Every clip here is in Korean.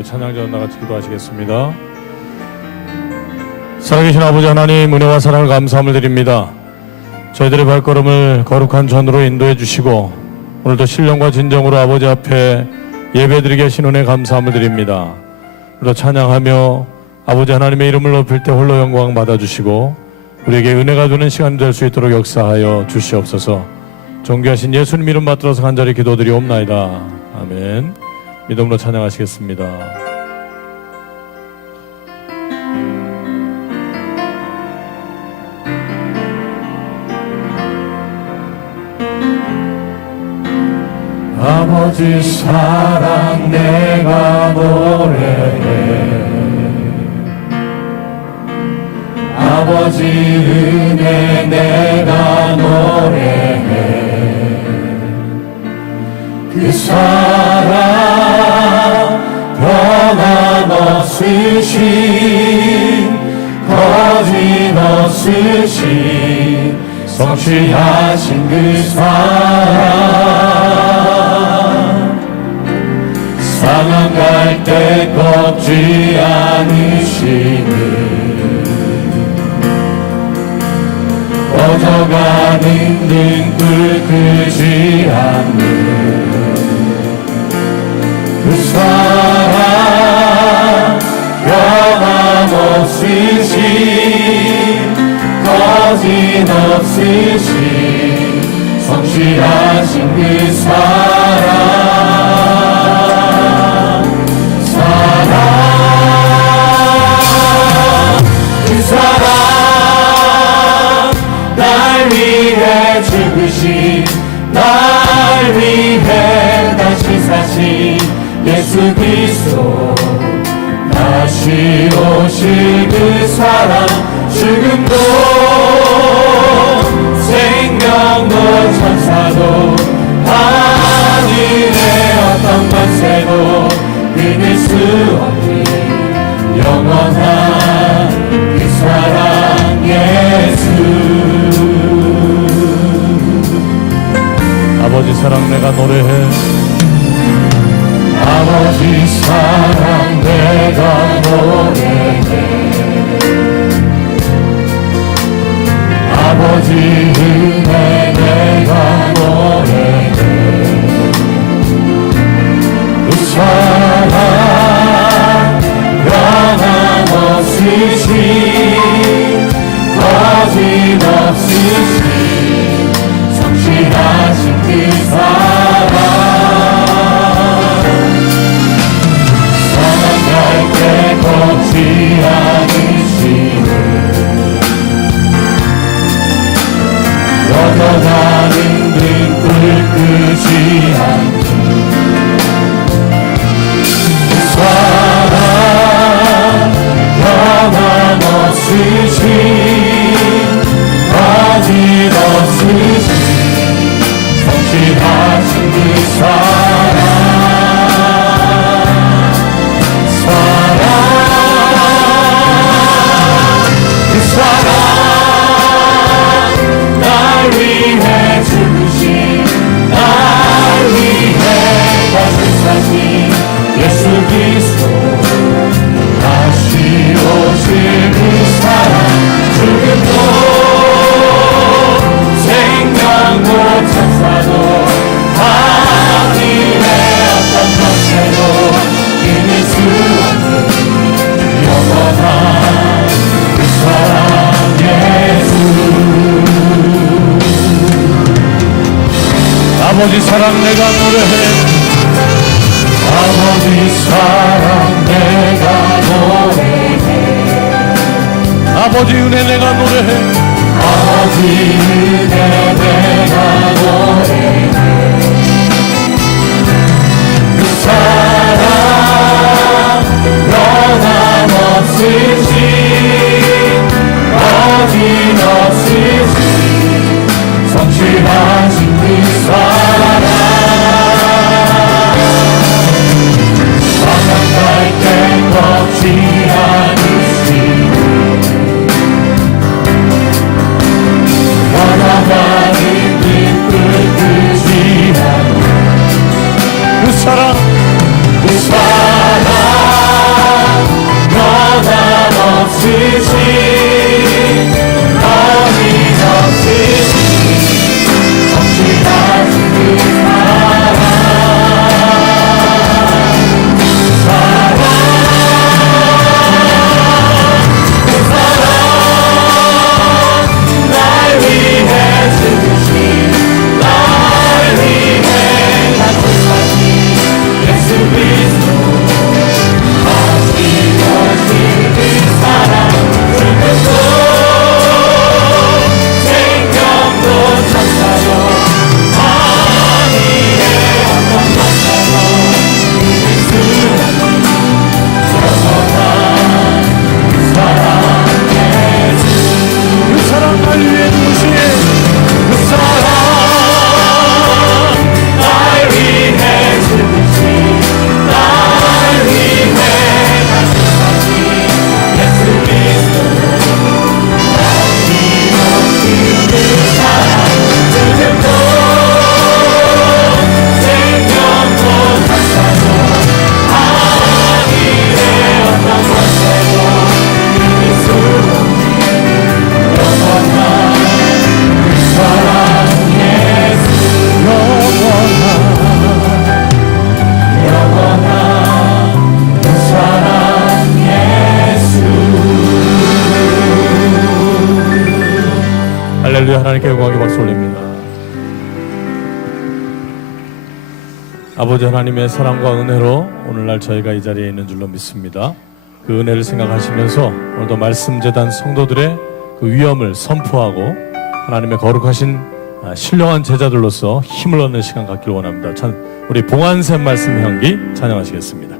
우리 찬양자 나같이 기도하시겠습니다. 살아계신 아버지 하나님, 은혜와 사랑을 감사함을 드립니다. 저희들의 발걸음을 거룩한 전으로 인도해 주시고 오늘도 신령과 진정으로 아버지 앞에 예배드리게 하신 은혜 감사함을 드립니다. 우리도 찬양하며 아버지 하나님의 이름을 높일 때 홀로 영광 받아주시고 우리에게 은혜가 되는 시간이 될 수 있도록 역사하여 주시옵소서. 존귀하신 예수님 이름 받들어서 간절히 기도드리옵나이다. 아멘. 믿음으로 찬양하시겠습니다. 아버지 사랑 내가 노래해, 아버지 은혜 내가 노래해. 그 사랑 변함없으신 거짓없으신 성취하신 그 사랑, 상한 갈대 꺾지 않으시는 꺼져가는 등불 끄지 않는 그 사랑, 변함없으신 거짓없으신 성취하신 그 사랑, 그 사랑 날 위해 죽으신, 날 위해 다시 사신 예수 그리스도, 다시 오실 그 사랑, 죽음도 생명도 천사도 하늘의 어떤 권세도 끊을 수 없는 영원한 그 사랑 예수. 아버지 사랑 내가 노래해, 아버지 사랑 내가 노래해, 아버지 은혜 내가 노래해. 그 사랑 변함없으신 거짓없으신 성실하신 그 사랑, 걷지 않으시는 꺼져가는 등불 끄지 않는 그 사랑, 변함없으신 거짓없으신 성실하신 그 사랑, 날 위해 죽으신, 날 위해 다시 사신 예수 그리스도, 다시 오실 그 사랑, 죽음도 생명도 천사도 하늘의 어떤 권세도 끊을 수 없는 영원한 그 사랑 예수. 아버지 사랑 내가 노래해, 아버지 사랑 내가 노래해, 아버지 은혜 내가 노래해, 아버지 은혜 내가 노래해. 그 사랑 변함없으신 거짓없으신 성실하신 그 사랑, 상한 갈대 꺾지 않으시는 변함가는 등불 끄지 않는 그 사랑, 날 위해 주신 그 사랑 날 위해 주신 날 위해 가셨사니 예수 그리스도 날 위해 그 사랑 그대로 생명도 살사도 하늘의 어떤 것에도 이길 수 없는 영원한 그 사랑 예수 영원한 그 사랑 예수. 할렐루야. 하나님께 영광의 박수 올립니다. 아버지 하나님의 사랑과 은혜로 오늘날 저희가 이 자리에 있는 줄로 믿습니다. 그 은혜를 생각하시면서 오늘도 말씀재단 성도들의 그 위엄을 선포하고 하나님의 거룩하신 신령한 제자들로서 힘을 얻는 시간 갖기를 원합니다. 우리 봉안샘 말씀 향기 찬양하시겠습니다.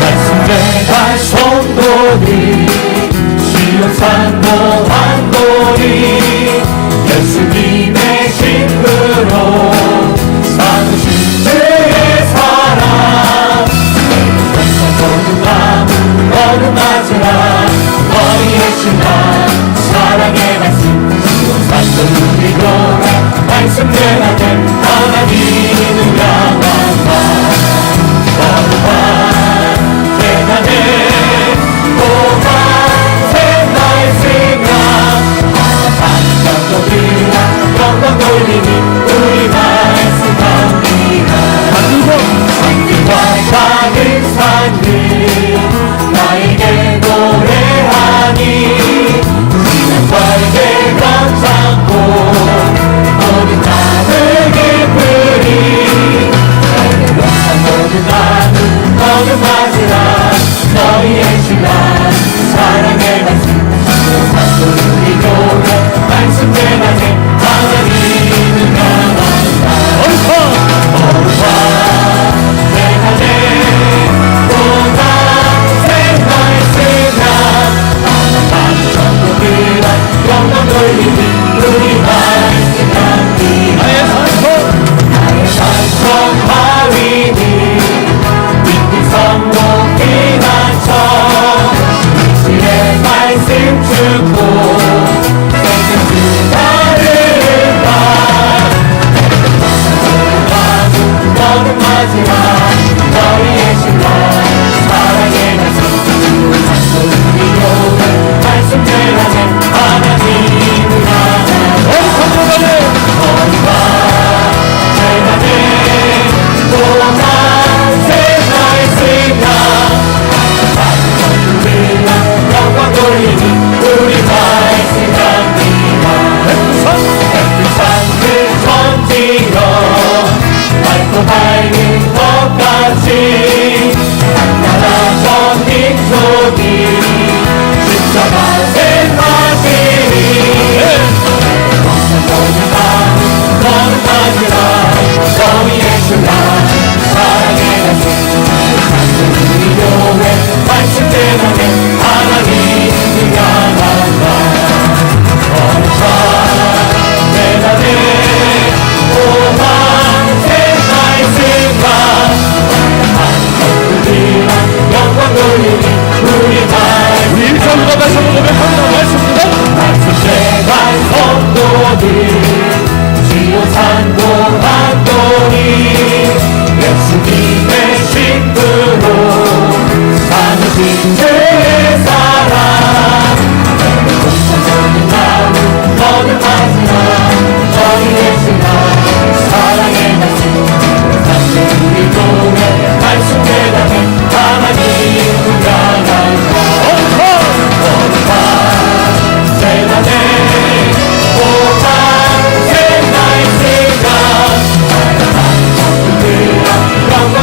말씀재단 성도들 산도 한돌이 예수님의 신부로 사는 주의 사랑 거듭맞으라 너희의 신랑 사랑의 말씀 산도 누리고 말씀대로 된 하나님은 양한다 거룩한 대단해 영광 돌리니 우리 말씀합니다. 산들과 작은 산들 나에게 노래하니 지난과에게 감상고 모든 나를 기쁘리 나에게 영상 모든 나는 너를 맞으라 너희의 신랑 사랑의 말씀 산도 우리 교회 말씀대로 하나님은 강한다 거룩한 대단해 보다 생각했으나 많은 전도들아 영광 돌리니 우리 말씀합니다 나의 산성 하위니 믿는 성도 피난처 이스의 말씀 축복 너희의 신랑 사랑의 말씀 우리 말씀대로 하나님은 하나 대단해 보만 생각했으나 영광 돌리니 우리 말씀합니다 산들 천지여 밝고 밝은 것같이 나라 전민족이 십자가에 빠지니 모든 마음 너는 맞으라 너희의 신랑 사랑의 말씀 우리 교회 말씀대로 하나님은 양한다 거룩한 대단해 오만 세상의 승가 영광 돌리니 우리 말 우리 일정으로 다시 한번 고백합니다. 말씀입니다. 말씀재단 성도들 지오산도 한돌이 예수님의 신부로 사는 진짜의 사랑 공천적인 마음 너를 맞으라 너희의 신랑 사랑의 말씀 산도 우리 교회 말씀대로 하나님은 강한다 거룩한 대단해 보다 생각했으나 영광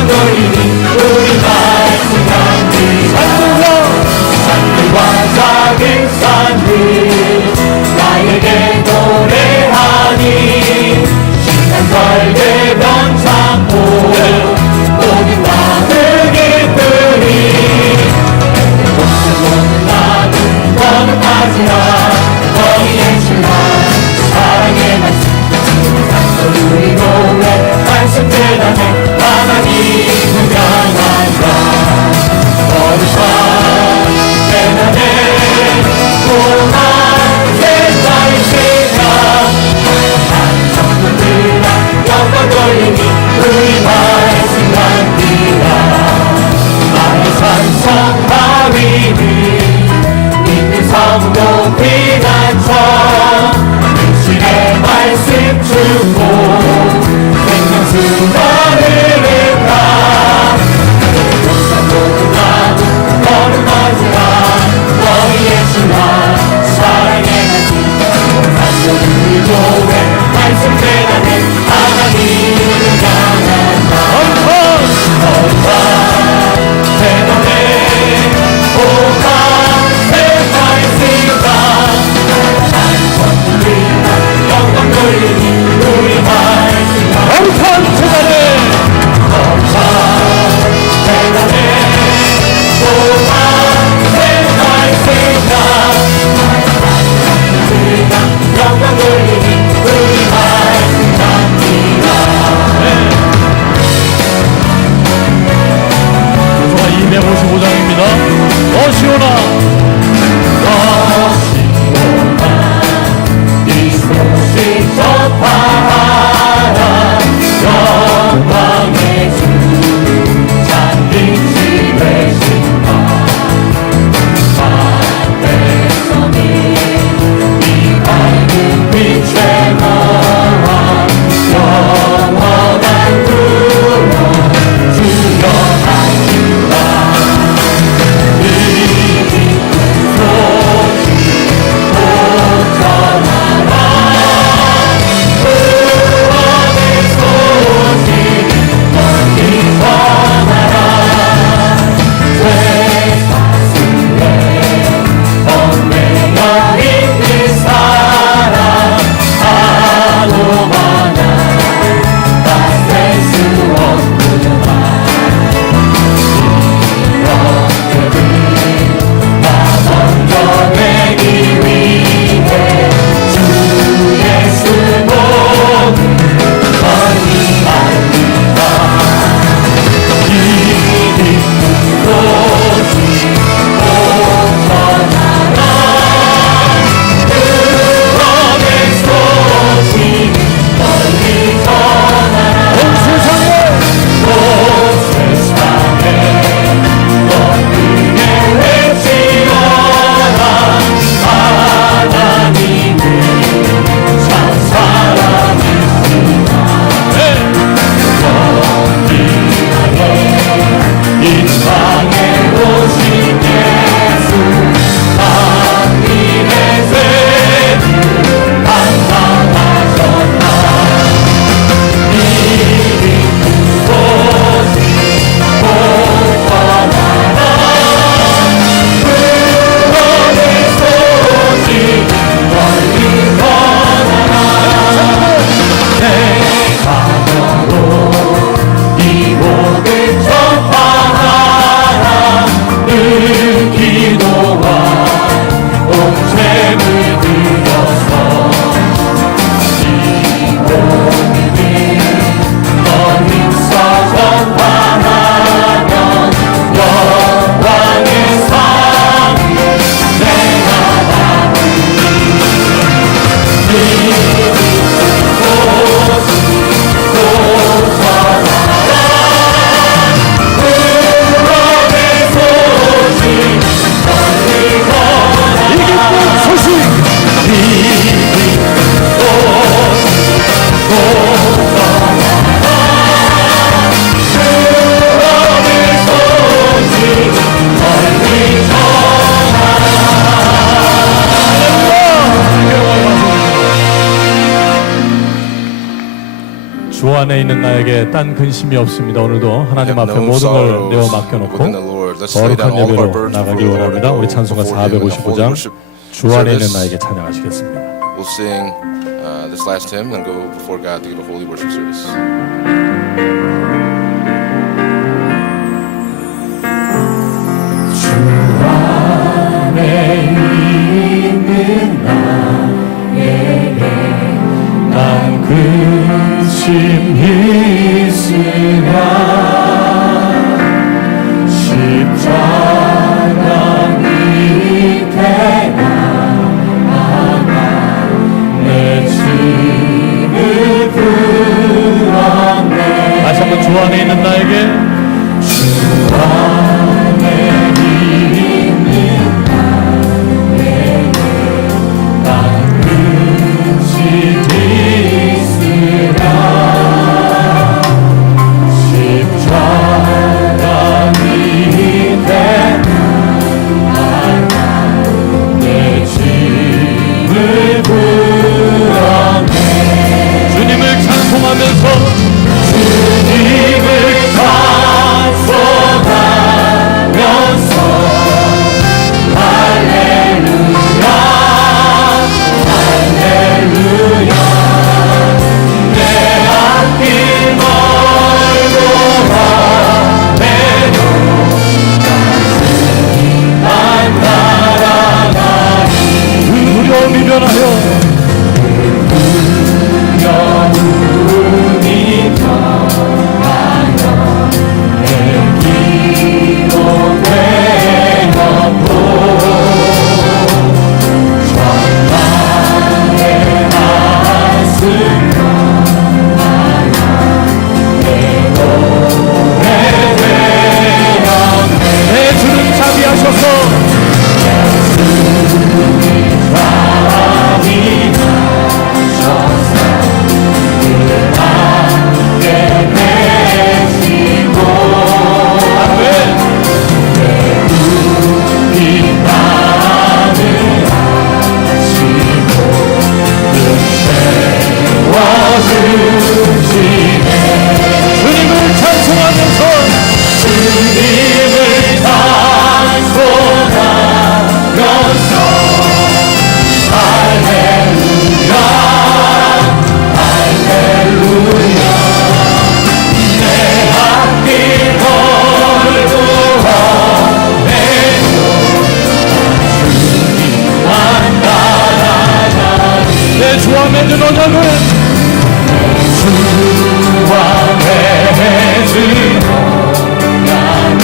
안에 있는 나에게 딴 근심이 없습니다. 오늘도 하나님 have 앞에 no 모든 걸 sorrows 내어 within the 맡겨놓고 Lord. Let's lay down 거룩한 all of our 예배로 burdens 나가길 before the Lord 원합니다. and 우리 go 찬송가 before Him in the holy 455장 worship 주 안에 있는 service. 나에게 찬양하시겠습니다. We'll sing this last hymn and go before God to give a holy worship service. 난 근심이 있으나 십자가 밑에 나아가 내 짐을 풀었네. 다시 한번 주 안에 있는 나에게 주 안에 있는 나에게 난 근심이 있으나 십자가 밑에 나아가 내 짐을 풀었네. 주님을 찬송하면서 주님을 찬송하면서 할렐루야 할렐루야 내 앞길 멀고 하매도 난 따라가리. 두려움이 변하여 두려움이 변하여 내 기도 되었고 전방의 한숨 내 노래 되었네. 내 주는 자비하셔서 주님을 찬송하면서 주님을 찬송하면서 할렐루야 할렐루야 내 앞길 걸고 하매도 주님만 따라가리. 내 주와 맺은 언약은 주와 맺은 언약은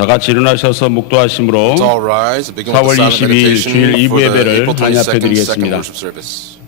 다 같이 일어나셔서 묵도하심으로 Let's all rise and begin with 4월 the silent 22일 meditation 주일 for 2부 the 예배를 April 22nd second 헌납해드리겠습니다. worship service.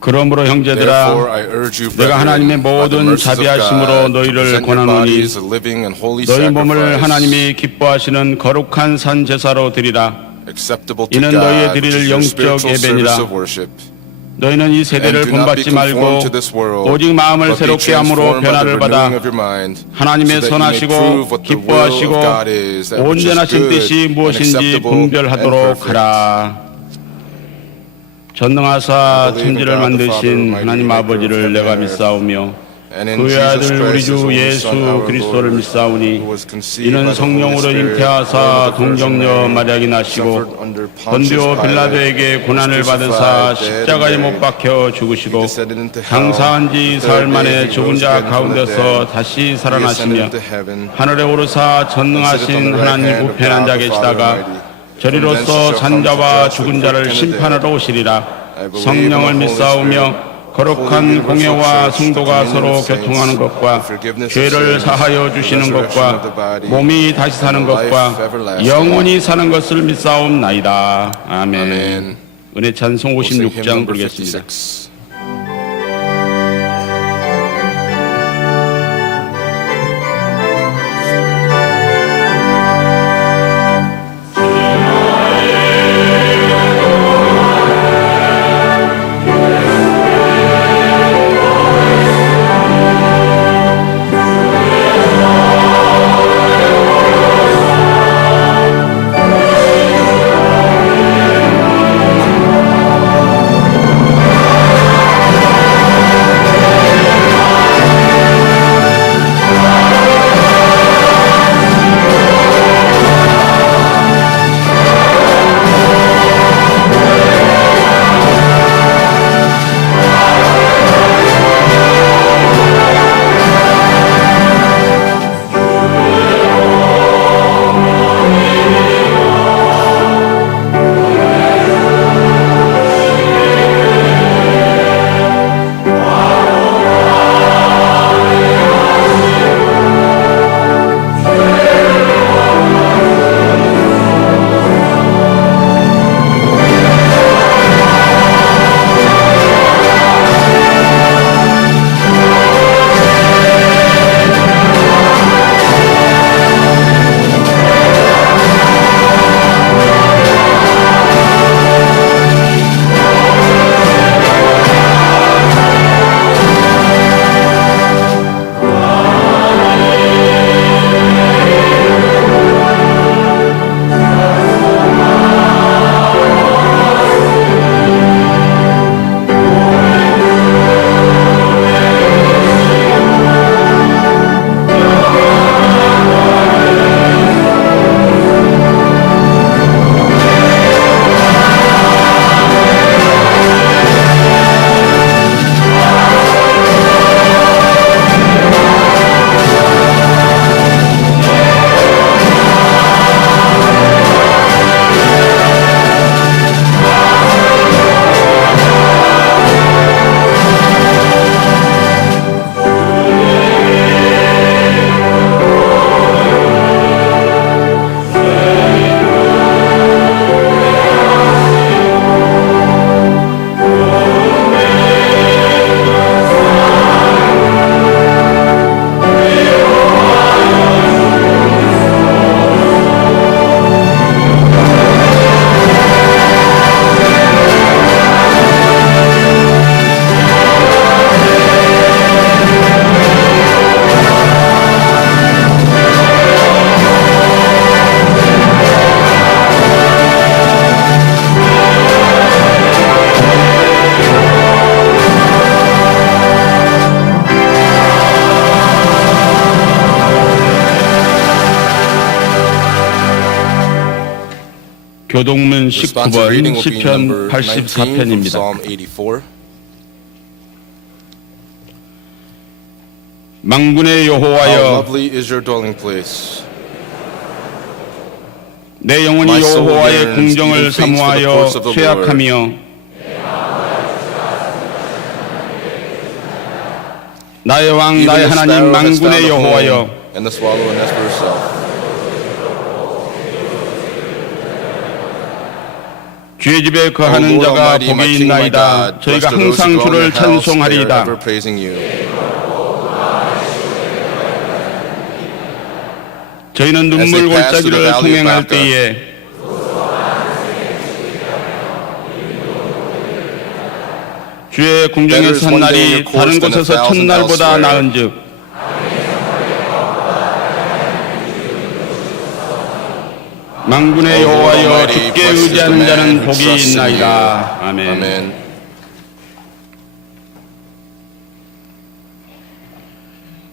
그러므로 형제들아 Therefore, I urge you, 내가 하나님의 brethren, by the 모든 mercies of 자비하심으로 God, to 너희를 present your 권하노니 bodies a living and holy 너희 몸을 sacrifice, 하나님이 기뻐하시는 거룩한 산 제사로 드리라. acceptable to 이는 God, 너희의 which 드릴 is your 영적 spiritual 예배니라. service of worship. 너희는 이 세대를 And do not be 본받지 말고 conformed to this world, 오직 마음을 but be 새롭게 함으로 transformed by the 변화를 받아 renewing of your mind, 하나님의 so that you may 선하시고 prove what the will of 기뻐하시고 God is, that which is 온전하신 good 뜻이 and 무엇인지 acceptable and 분별하도록 perfect. 하라. 전능하사 천지를 만드신 하나님 아버지를 내가 믿사오며 And in 그의 Jesus 아들 우리 Christ, his 주 only 예수 Son, our 그리스도를 Lord, 믿사오니 who was conceived 이는 by the Holy 성령으로 Spirit, 잉태하사 born of the Virgin 동정녀 Mary, 마리아에게 나시고 suffered under Pontius 본디오 Pilate, 빌라도에게 고난을 was 받으사 crucified, dead, 십자가에 and 못 buried. 박혀 죽으시고 He descended into hell. 장사한 지 The 사흘 third day 만에 he 죽은 rose 자 again from the 가운데서 dead. 다시 He ascended 살아나시며 into heaven, 하늘에 오르사 and sitteth on 전능하신 the right 하나님 hand of 우편에 God, 앉아 the Father 계시다가 Almighty. 저리로서 From thence shall come to 산자와 judge the 죽은 quick 자를 and the 심판하러 dead. 오시리라. I believe in 성령을 the Holy 믿사오며 Spirit, 거룩한 holy 공예와 universal church, 성도가 the 서로 communion of 교통하는 saints, 것과 the forgiveness of 죄를 sins, 사하여 the 주시는 resurrection of the 것과 body, 몸이 다시 사는 and life 것과 everlasting. 영원히 사는 것을 믿사옵나이다. 아멘. Amen. 은혜 찬송 We'll sing hymn 56장 number 부르겠습니다. 56. Amen. 교동문 Responsive reading 19번 will be 시편 number 19 from 84편입니다. Psalm 84. 망군의 How 여호와여, lovely is your dwelling place. 내 영혼이 My soul 여호와의 yearns, 공정을 even faints for the 사모하여 courts of the 쇠약하며 나의 왕 Even 나의 the 하나님 sparrow has 망군의 found a home, 여호와여, and the swallow a nest for herself. 주의 집에 O 거하는 Lord 자가 Almighty, my 복이 King, my 있나이다. God, 저희가 blessed are those 항상 who dwell in 주를 your house, they are 찬송하리이다. ever praising you. 저희는 As 눈물 they pass through the 골짜기를 valley of 통행할 Baca, 때에 주의 궁정에 Better is 선 one day in 날이 your courts 다른 than a 곳에서 thousand 첫날보다 elsewhere. 나은즉 망군의 O Lord 여호와여, Almighty, 주께 blessed is the 의지하는 man 자는 who 복이 trusts in you. 있나이다. 아멘. Amen.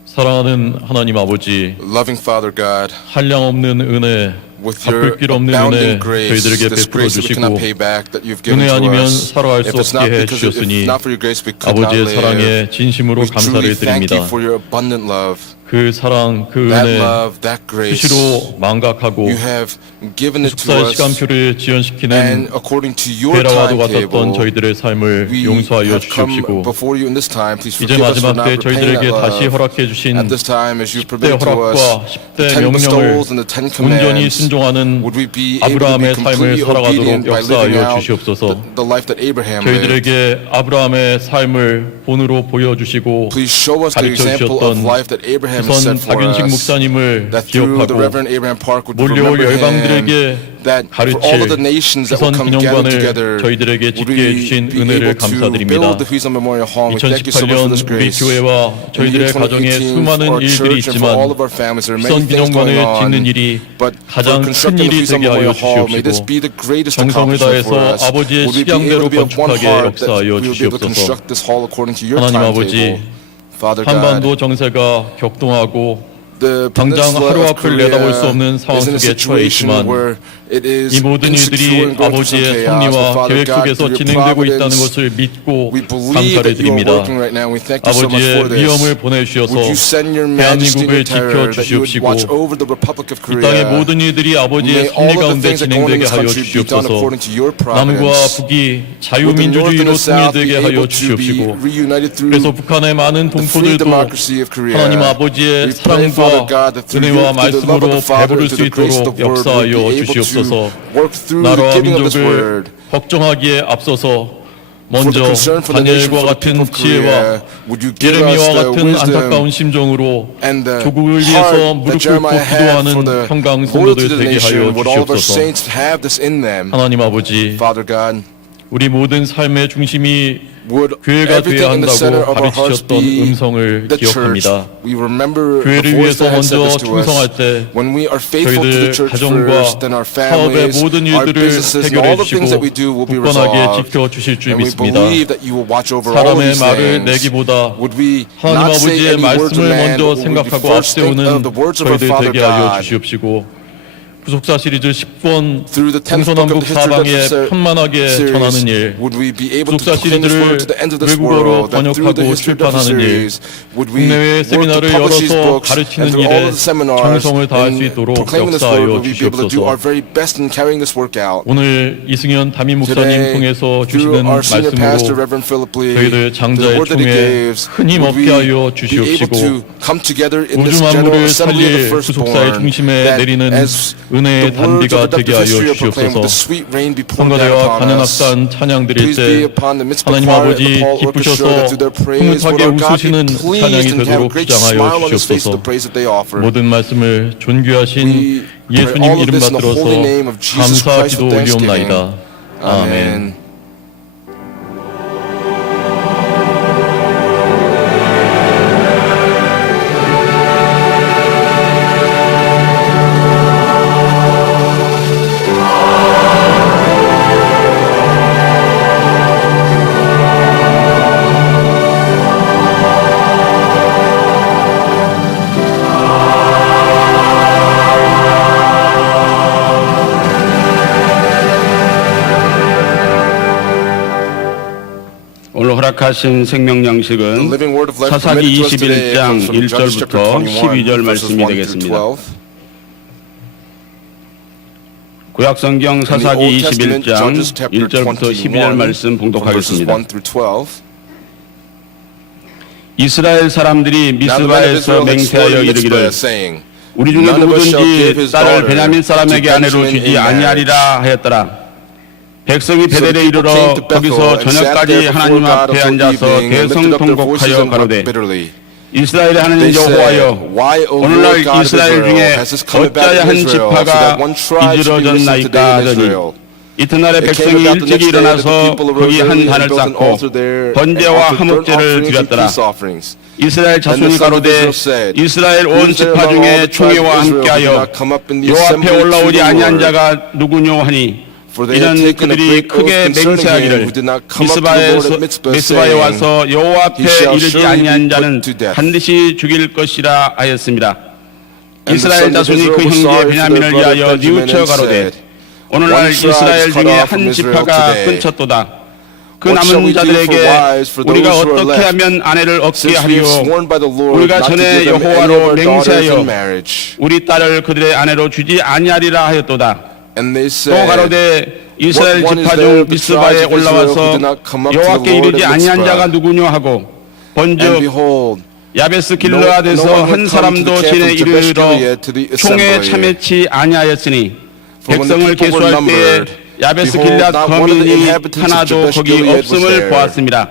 사랑하는 하나님 아버지, Loving Father God, 한량없는 은혜, with your 갚을 길 없는 은혜 abounding grace, 저희들에게 this 베풀어 grace that we cannot 주시고 pay back that you've given 은혜 to 아니면 us. 살아갈 수 If it's 없게 not 해 because if 주셨으니 not for your grace, we could not 아버지의 live. 사랑에 진심으로 We truly 감사를 thank 드립니다. you for your abundant love. 그 사랑, 그 That 은혜 love, that grace, 수시로 망각하고 you have given it to 축사의 us, 시간표를 지연시키는 and according to your 베라와도 같았던 timetable, 저희들의 삶을 we 용서하여 have come 주시옵시고 before you in this time. Please 이제 forgive us for 마지막 not 때 repaying 저희들에게 that 다시 love. 허락해 주신 At this time, as you 10대 permitted to us, 허락과 the 10대 10 명령을 bestowals and the 10 온전히 commands, 순종하는 would we be able to be 아브라함의 삶을 completely 살아가도록 obedient by living 역사하여 out 주시옵소서. the life that Abraham lived? 저희들에게 아브라함의 삶을 본으로 보여주시고 Please show us the 가르쳐 example of 주셨던 life that Abraham has 우선 set for 박윤식 us. 목사님을 That through the 기억하고 Reverend Abraham Park would 몰려올 remember 열방들에게 him. That for all of the nations that will 지선 come gathered 기념관을 together, 저희들에게 would 짓게 we 해주신 be 은혜를 able to 감사드립니다. build the Wisdom Memorial Home? We thank you so much for 2018년 this 우리 grace. 교회와 In the year 저희들의 가정에 2018, for 수많은 our 일들이 church and for all 있지만 of our families, there are 지선 many things going 기념관을 짓는 on. 일이 But for 가장 큰 constructing the 일이 Wisdom 되게 하여 Memorial Hall, may this 주시옵시고 be the greatest 정성을 accomplishment for 다해서 us. 아버지의 Would we be able 식양대로 to be of one 건축하게 heart that 역사하여 we will be able to 주시옵소서. construct this hall according to your 하나님 timetable? 아버지, Father God, 한반도 정세가 격동하고 the 당장 peninsula 하루 of 앞을 Korea 내다볼 수 없는 상황 is in a 속에 처해 situation 있지만 where it is 이 모든 insecure 일들이 and going through some 아버지의 chaos. But 섭리와 Father 계획 God, 속에서 through your 진행되고 있다는 providence, 것을 믿고 we believe 감사를 that you are 드립니다. working right now. We thank you so much 아버지의 for this. 위엄을 보내주셔서 Would you send your majesty and 대한민국을 your terror that you would 지켜주시옵시고 watch over the Republic of 이 땅의 Korea? 모든 일들이 May 아버지의 all 섭리 of the 가운데 things that go on in 진행되게 this 하여 country be done 주시옵소서. according to your 남과 providence. 북이 Would the north and 자유민주주의로 the south be 통일되게 하여 able to be 주시옵시고 reunited through 그래서 북한의 많은 the free 동포들도 democracy of Korea? 하나님 아버지의 We pray, Father 사랑과 God, that through 은혜와 the love of 말씀으로 the Father 배부를 and 수 through the grace of 있도록 the Word, we'll 역사하여 be able 주시옵소서. to work through the 나라와 giving of this 민족을 word. 걱정하기에 앞서서 For the 먼저 concern for the nation, 다니엘과 for the people 같은 of Korea, 지혜와 would you give us 예레미야와 the 같은 wisdom 안타까운 심정으로 and the 조국을 위해서 heart that 무릎 꿇고 Jeremiah had for 기도하는 the 평강 loyalty 성도들 to the 되게 하여 nation? Would all of our 주시옵소서. saints have this in them? 하나님 아버지, Father God, 우리 모든 삶의 중심이 would 교회가 everything 되어야 in the center 한다고 of our hearts 가르치셨던 be 음성을 the church? 기억합니다. We remember the 교회를 voice 위해서 that had said 먼저 this to us. 충성할 때 When we are faithful to the 저희들 church 가정과 first, then our 사업의 families, 모든 our 일들을 businesses, and 해결해 all the things that we 주시고 do will be 굳건하게 resolved. 지켜주실 줄 And we 믿습니다. believe that you will watch over all of 사람의 these 말을 things. 내기보다 Would we 하나님 not say 아버지의 any words of 말씀을 man, 먼저 but would we 생각하고 first think 앞세우는 of the words of our 저희들 Father 되게 하여 God? 주시옵시고 부속사 시리즈 10권 Through the 10th book of 동서남북 the history 사방에 of 편만하게 전하는 series, 일 would we be able to 부속사 proclaim this word to 시리즈를 the end of this 외국어로 world? That through the 번역하고 history of the 출판하는 일 series, would we 국내외 work to 세미나를 publish these 열어서 books, and 가르치는 through all 일에 of the seminars, 정성을 다할 수 in 있도록 proclaiming this 역사하여 word, would we be able to do our 주시옵소서. very best in carrying this work out? 오늘 이승현 담임 목사님 Today, 통해서 through 주시는 our senior pastor, 말씀으로 Reverend Philip Lee, 저희들 the 장자의 word that he 총회 gives, 흔히 would 먹게 we 하여 be able 주시옵시고 to come together in this 우주 general 만물을 assembly of the 살릴 구속사의 firstborn, 중심에 that 내리는 as 은혜의 the words 단비가 of the 되게 depth of 하여 history are proclaimed, with the 주시옵소서. sweet rain be poured down 성가대와 upon 가는 us. 합단 찬양 드릴 Please be 때 upon the midst of 하나님 choir and 아버지 the Paul orchestra, that through their praise, would 기쁘셔서 our God be 웃으시는 찬양이 pleased and have a 되도록 great 주장하여 smile on his face at the 주시옵소서. praise that they offer. 모든 말씀을 존귀하신 We pray 예수님 all of 이름 this in the 받들어서 holy name of Jesus 감사 Christ 기도 with thanksgiving. 올리옵나이다. 아멘. Amen. 허락하신 생명 The 양식은 living word of life 사사기 permitted to us today 21장 comes from Judges chapter 1절부터 21, 12절 verses 말씀이 1 through 되겠습니다. 12. 구약성경 In the 사사기 Old Testament, 21장 Judges chapter 1절부터 12절 21, 말씀 from verses 봉독하겠습니다. 1 through 12. 이스라엘 사람들이 Now the men of 미스바에서 Israel had sworn 맹세하여 in 이르기를 Mizpah, saying, 우리 중에 None of us shall give 누구든지 his 딸을 daughter 베냐민 사람에게 to 아내로 Benjamin 주지 in marriage. 아니하리라 하였더라. 백성이 So the 베델에 people 이르러 came to Bethel 거기서 and sat 저녁까지 there before 하나님 God 앞에 until 앉아서 evening and lifted up their voices 대성통곡하여 and wept 가로되 bitterly. 이스라엘의 하나님 They 여호와여 said, Why, O 오늘날 Lord God of 이스라엘 Israel, 중에 has this come about 어찌하여 in 한 Israel, so 지파가 that one tribe should be listened 이들어졌나이까 today in 하더니 Israel? 이튿날에 It came 백성이 about the 일찍이 next day that the 일어나서 people arose 거기 한 early and 단을 built an 쌓고 altar there and 번제와 offered burnt 화목제를 offerings and 드렸더라. peace offerings. 이스라엘 And the 자손이 sons of 가로되 Israel said, 이스라엘 Who 온 is there 지파 among all 중에 the tribes of 총회와 Israel who did 함께하여 not come up in the 요 앞에 assembly to 올라오지 the 아니한 Lord? 자가 누구뇨 하니 For they had 이는 taken a 그들이 great oath 크게 concerning him 맹세하기를 who did not come up to the Lord at Mitzvah, 미스바에 saying, 와서 여호와 앞에 He shall 이르지 surely 아니한 be 자는 put to death. 반드시 죽일 것이라 하였습니다. And the 이스라엘 sons of 자손이 Israel 그 were 형제 sorry for their 베냐민을 brother 위하여 Benjamin 뉘우쳐 and 가로되 said, 오늘날 One tribe 이스라엘 is cut 중에 off from 한 Israel 지파가 today. 끊쳤도다. 그 What shall we 남은 do for 자들에게 wives for those 우리가 who are 어떻게 left? 하면 아내를 얻게 Since we have 하리요? sworn by the Lord 우리가 not to 전에 give them any of 여호와로 our daughters 맹세하여 in marriage. 우리 딸을 그들의 아내로 주지 아니하리라 하였도다. And they 또 said, 가로되 이스라엘 What one 지파 is there 중 of the 미스바에 tribes of Israel 올라와서 who did not come up to the 여호와께 Lord 이르지 at 아니한 Mitzvah? 자가 누구뇨 하고 And 번즉 behold, 야베스 no 길르앗에서 one 한 had come to 사람도 the camp 진에 of Jabesh 이르러 Gilead to the 총에 assembly. 참여치 아니하였으니 For when the 백성을 people were 계수할 때에 numbered, 야베스 behold, 길르앗 not one of the 거민이 inhabitants of 하나도 Jabesh 거기 Gilead was 없음을 there. 보았습니다.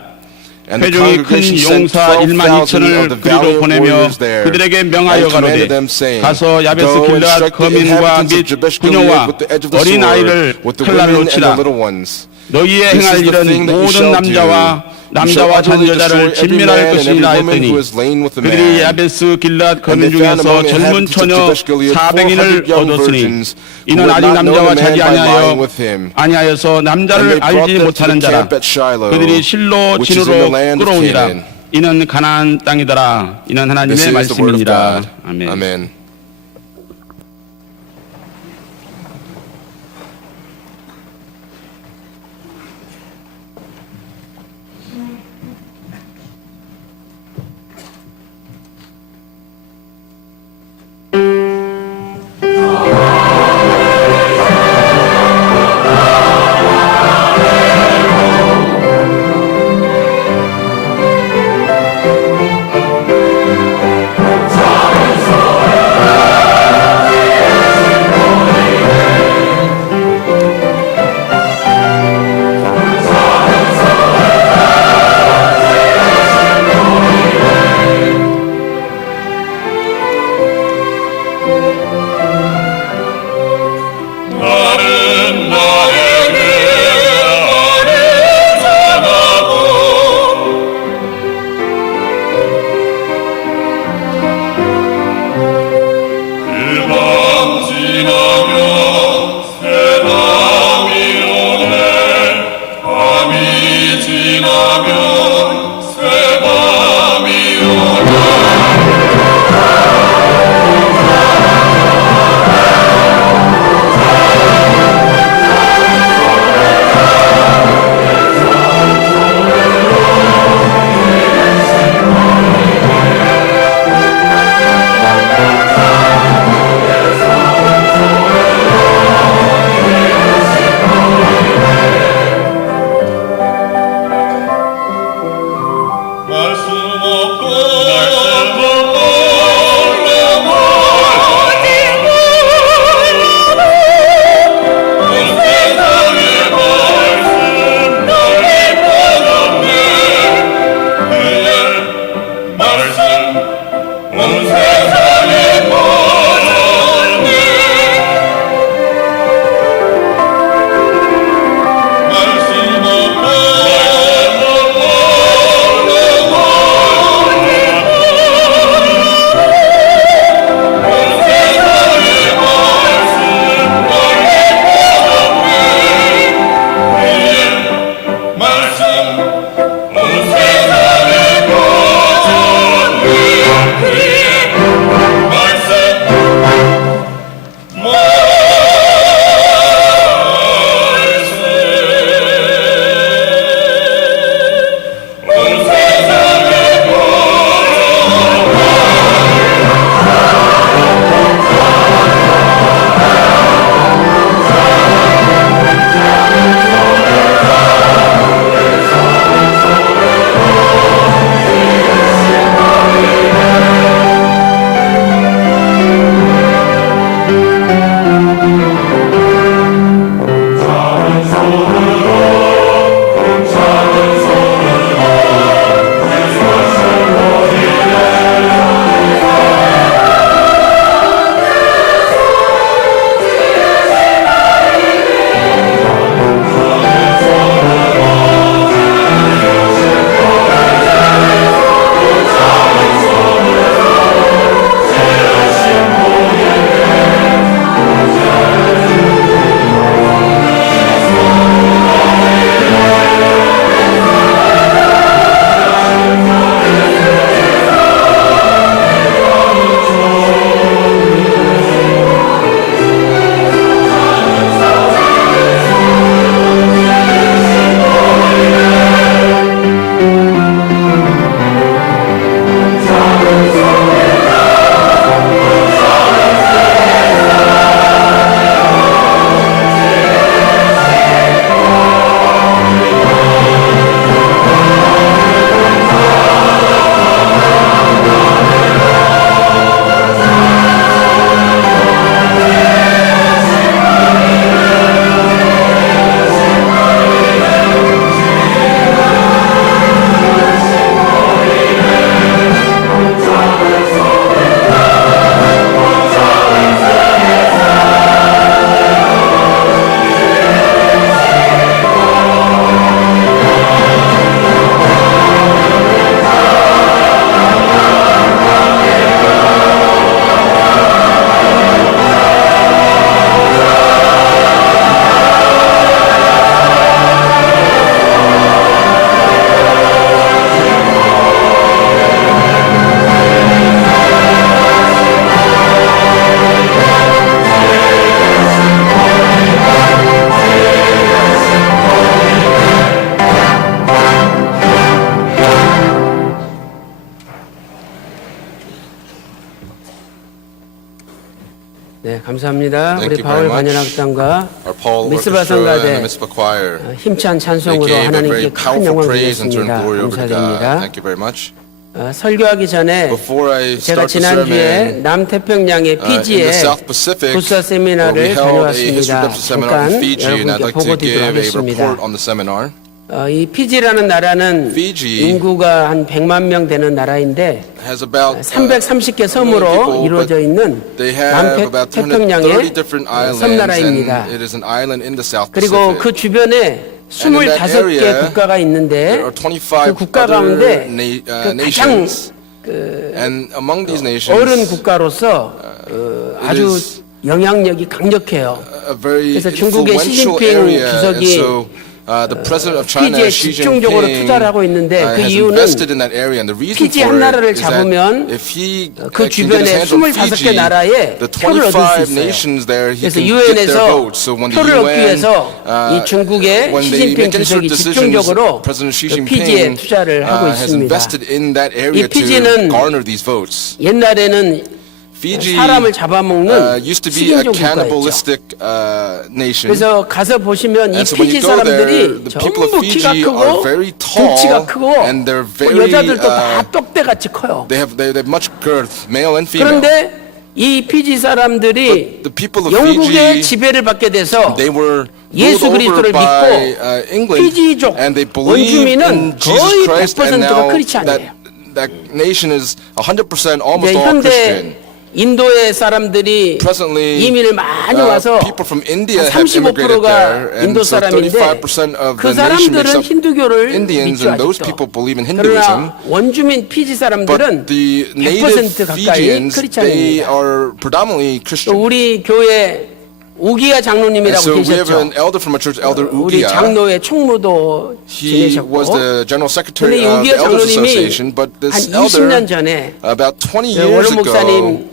And the 회중이 큰 congregation sent 용사 1만 12,000 2천을 of the 그리로 valiant 보내며 warriors there, 그들에게 명하여 and 가로되 commanded them, saying, 가서 야베스 Go and 길르앗 strike the 거민과 inhabitants 및 of Jabesh 부녀와 Gilead with the edge of the 어린 아이를 sword, with the 칼날로 women and the 치라. little ones. 너희의 This 행할 is the 일은 thing that you 모든 shall 남자와 do. You shall 남자와 utterly 전여자를 destroy every 진멸할 man and 것이라 every woman 했더니 who is lain with a 그들이 man. 야베스 길르앗 And 거민 they found 중에서 among the 젊은 inhabitants of 처녀 Jabesh Gilead 400인을 400 young 얻었으니 virgins who 이는 had 아직 not known 남자와 a man 자기 by lying with him. 아니하여서 And 남자를 they brought 알지 them to 못하는 the 자라 camp at Shiloh, 그들이 실로 which is in the 진으로 land of 끌어오니라. Canaan. 이는 가나안 땅이더라. 이는 This 하나님의 is the word of 말씀이니라. God. 아멘. Amen. 네, 감사합니다. Thank 우리 you 바울 very much. 반연학장과 Our Paul 미스바 Orchestra and the 성가대 Mitzvah Choir, 힘찬 they 찬송으로 gave a very 하나님께 큰 powerful 영광을 praise and turned 드렸습니다. glory over to God. 감사드립니다. Thank you very much. 설교하기 전에 Before I 제가 start the 지난주에 sermon, 남태평양의 in the 피지에 South Pacific, 국사 we 세미나를 held a history 다녀왔습니다. redemption seminar in 잠깐 Fiji, and I'd 여러분께 like 보고 to give 드리도록 a 하겠습니다. report on the seminar. 이 피지라는 나라는 Fiji 인구가 한 100만 명 되는 나라인데 Has about 330개 many 섬으로 people, 이루어져 but 있는 they have about 330 남태평양의 different islands, 섬나라입니다. and it is an island in the South 그리고 Pacific. 그 주변에 And in that 25개 area, 국가가 있는데 There are 그 25 국가 other 가운데 그 가장 nations, and among these nations, 어른 국가로서 아주 is 영향력이 강력해요. a very 그래서 중국의 influential 시진핑 area, and 주석이 so the president of China, 피지에 Xi 집중적으로 Jinping, 투자를 하고 있는데 그 has 이유는 invested in that area, and the reason 피지 for 한 나라를 it is that 잡으면 if he 그 can get his 주변에 hands on 25개 Fiji, 나라에 the 표를 얻을 25 수 있어요. nations there, he 그래서 can get their 유엔에서 votes. So when the 표를 얻기 UN, 위해서 이 중국의 when they 시진핑 make any sort 주석이 of decisions, 집중적으로 President Xi 그 피지에 Jinping 투자를 하고 has 있습니다. invested in that area 이 피지는 to garner these votes. 옛날에는 Fiji 사람을 잡아먹는 used to be a 식인종 국가였죠. cannibalistic nation. 그래서 가서 보시면 이 And so when 피지 you go there, 사람들이 the people of 전부 키가 Fiji 크고 are very 등치가 tall, 크고 and they're 뭐 very, 여자들도 다 떡대같이 커요. they have much girth, male and female. 그런데 이 피지 사람들이 But the people of 영국의 Fiji, 지배를 받게 돼서 they were 예수 ruled 그리스도를 over by 믿고 England, 피지족 and they believe 원주민은 in Jesus 거의 Christ, and 100%가 now 크리스찬이에요. that nation is 100% almost 이제 all 현대 Christian. 인도의 사람들이 Presently, 이민을 많이 와서 people from India 한 have immigrated 35%가 there, and 인도 so 사람인데 35% of 그 the nation makes 사람들은 up 힌두교를 Indians, 믿죠 and those 아직도. people believe in Hinduism. 그러나 원주민 피지 사람들은 But the native 100% 가까이 Fijians, they 크리스찬입니다. are predominantly 또 Christian. 우리 교회 우기야 And 장로님이라고 so we have 계셨죠. an elder from our church, Elder 우리 Ugia. 장로회 총무도 He 지내셨고 was the general 근데 secretary 이 of the 우기야 Elders 장로님이 Association. But 한 this 20년 elder, 전에 about 20 원로 years ago, 목사님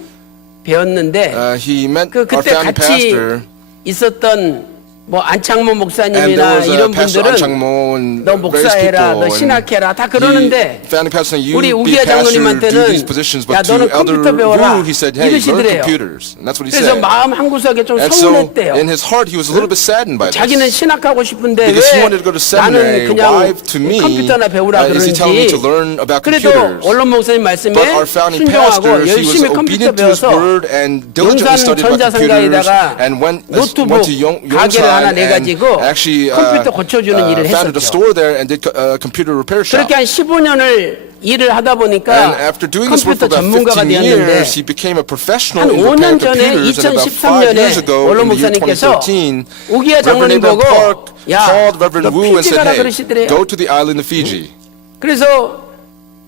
배웠는데 he met our 그때 family 같이 pastor. 있었던 뭐 안창모 And there 목사님이나 was 이런 Pastor 분들은 Anchangmo and 너 various 목사해라, people. 너 and 신학해라 다 he 그러는데 found pastor, you 우리 be 우기야 a pastor, do 장로님한테는 these positions. 야 But to 너는 Elder 컴퓨터 배워라 Wu, he said, hey, learn 이러시더래요. computers. And that's what he 그래서 said. 마음 한구석에 좀 And so 서운했대요. in his heart, he was a little bit saddened by 자기는 this. 신학하고 싶은데 Because he 왜 wanted to go to 나는 seminary. 그냥 Why to me 컴퓨터나 배우라 is he telling me 그러는지 to learn about 그래도 computers? 원론 목사님 말씀에 But our founding 순종하고 pastor, he was 열심히 컴퓨터 obedient to his 배워서 word and diligently 용산 studied about computers 전자상가에다가 and went 노트북 to 가게를 하나 Yongsan 내가지고 and actually 컴퓨터 고쳐주는 일을 founded a 했었죠. store there and did a computer repair shop. 그렇게 한 15년을 일을 하다 And 보니까 after doing this work 컴퓨터 for about 전문가가 15 되었는데 years, he became a professional 한 in repairing 5년 전에 computers. And about 5 years 2013년에 ago, 원로 in the year 목사님께서 2013, 우기야 Reverend 장로님 Abraham 보고 Park 야, called 너 Reverend Wu and 피지 said, 가라 hey, 그러시더래요. go to the island of Fiji. 그래서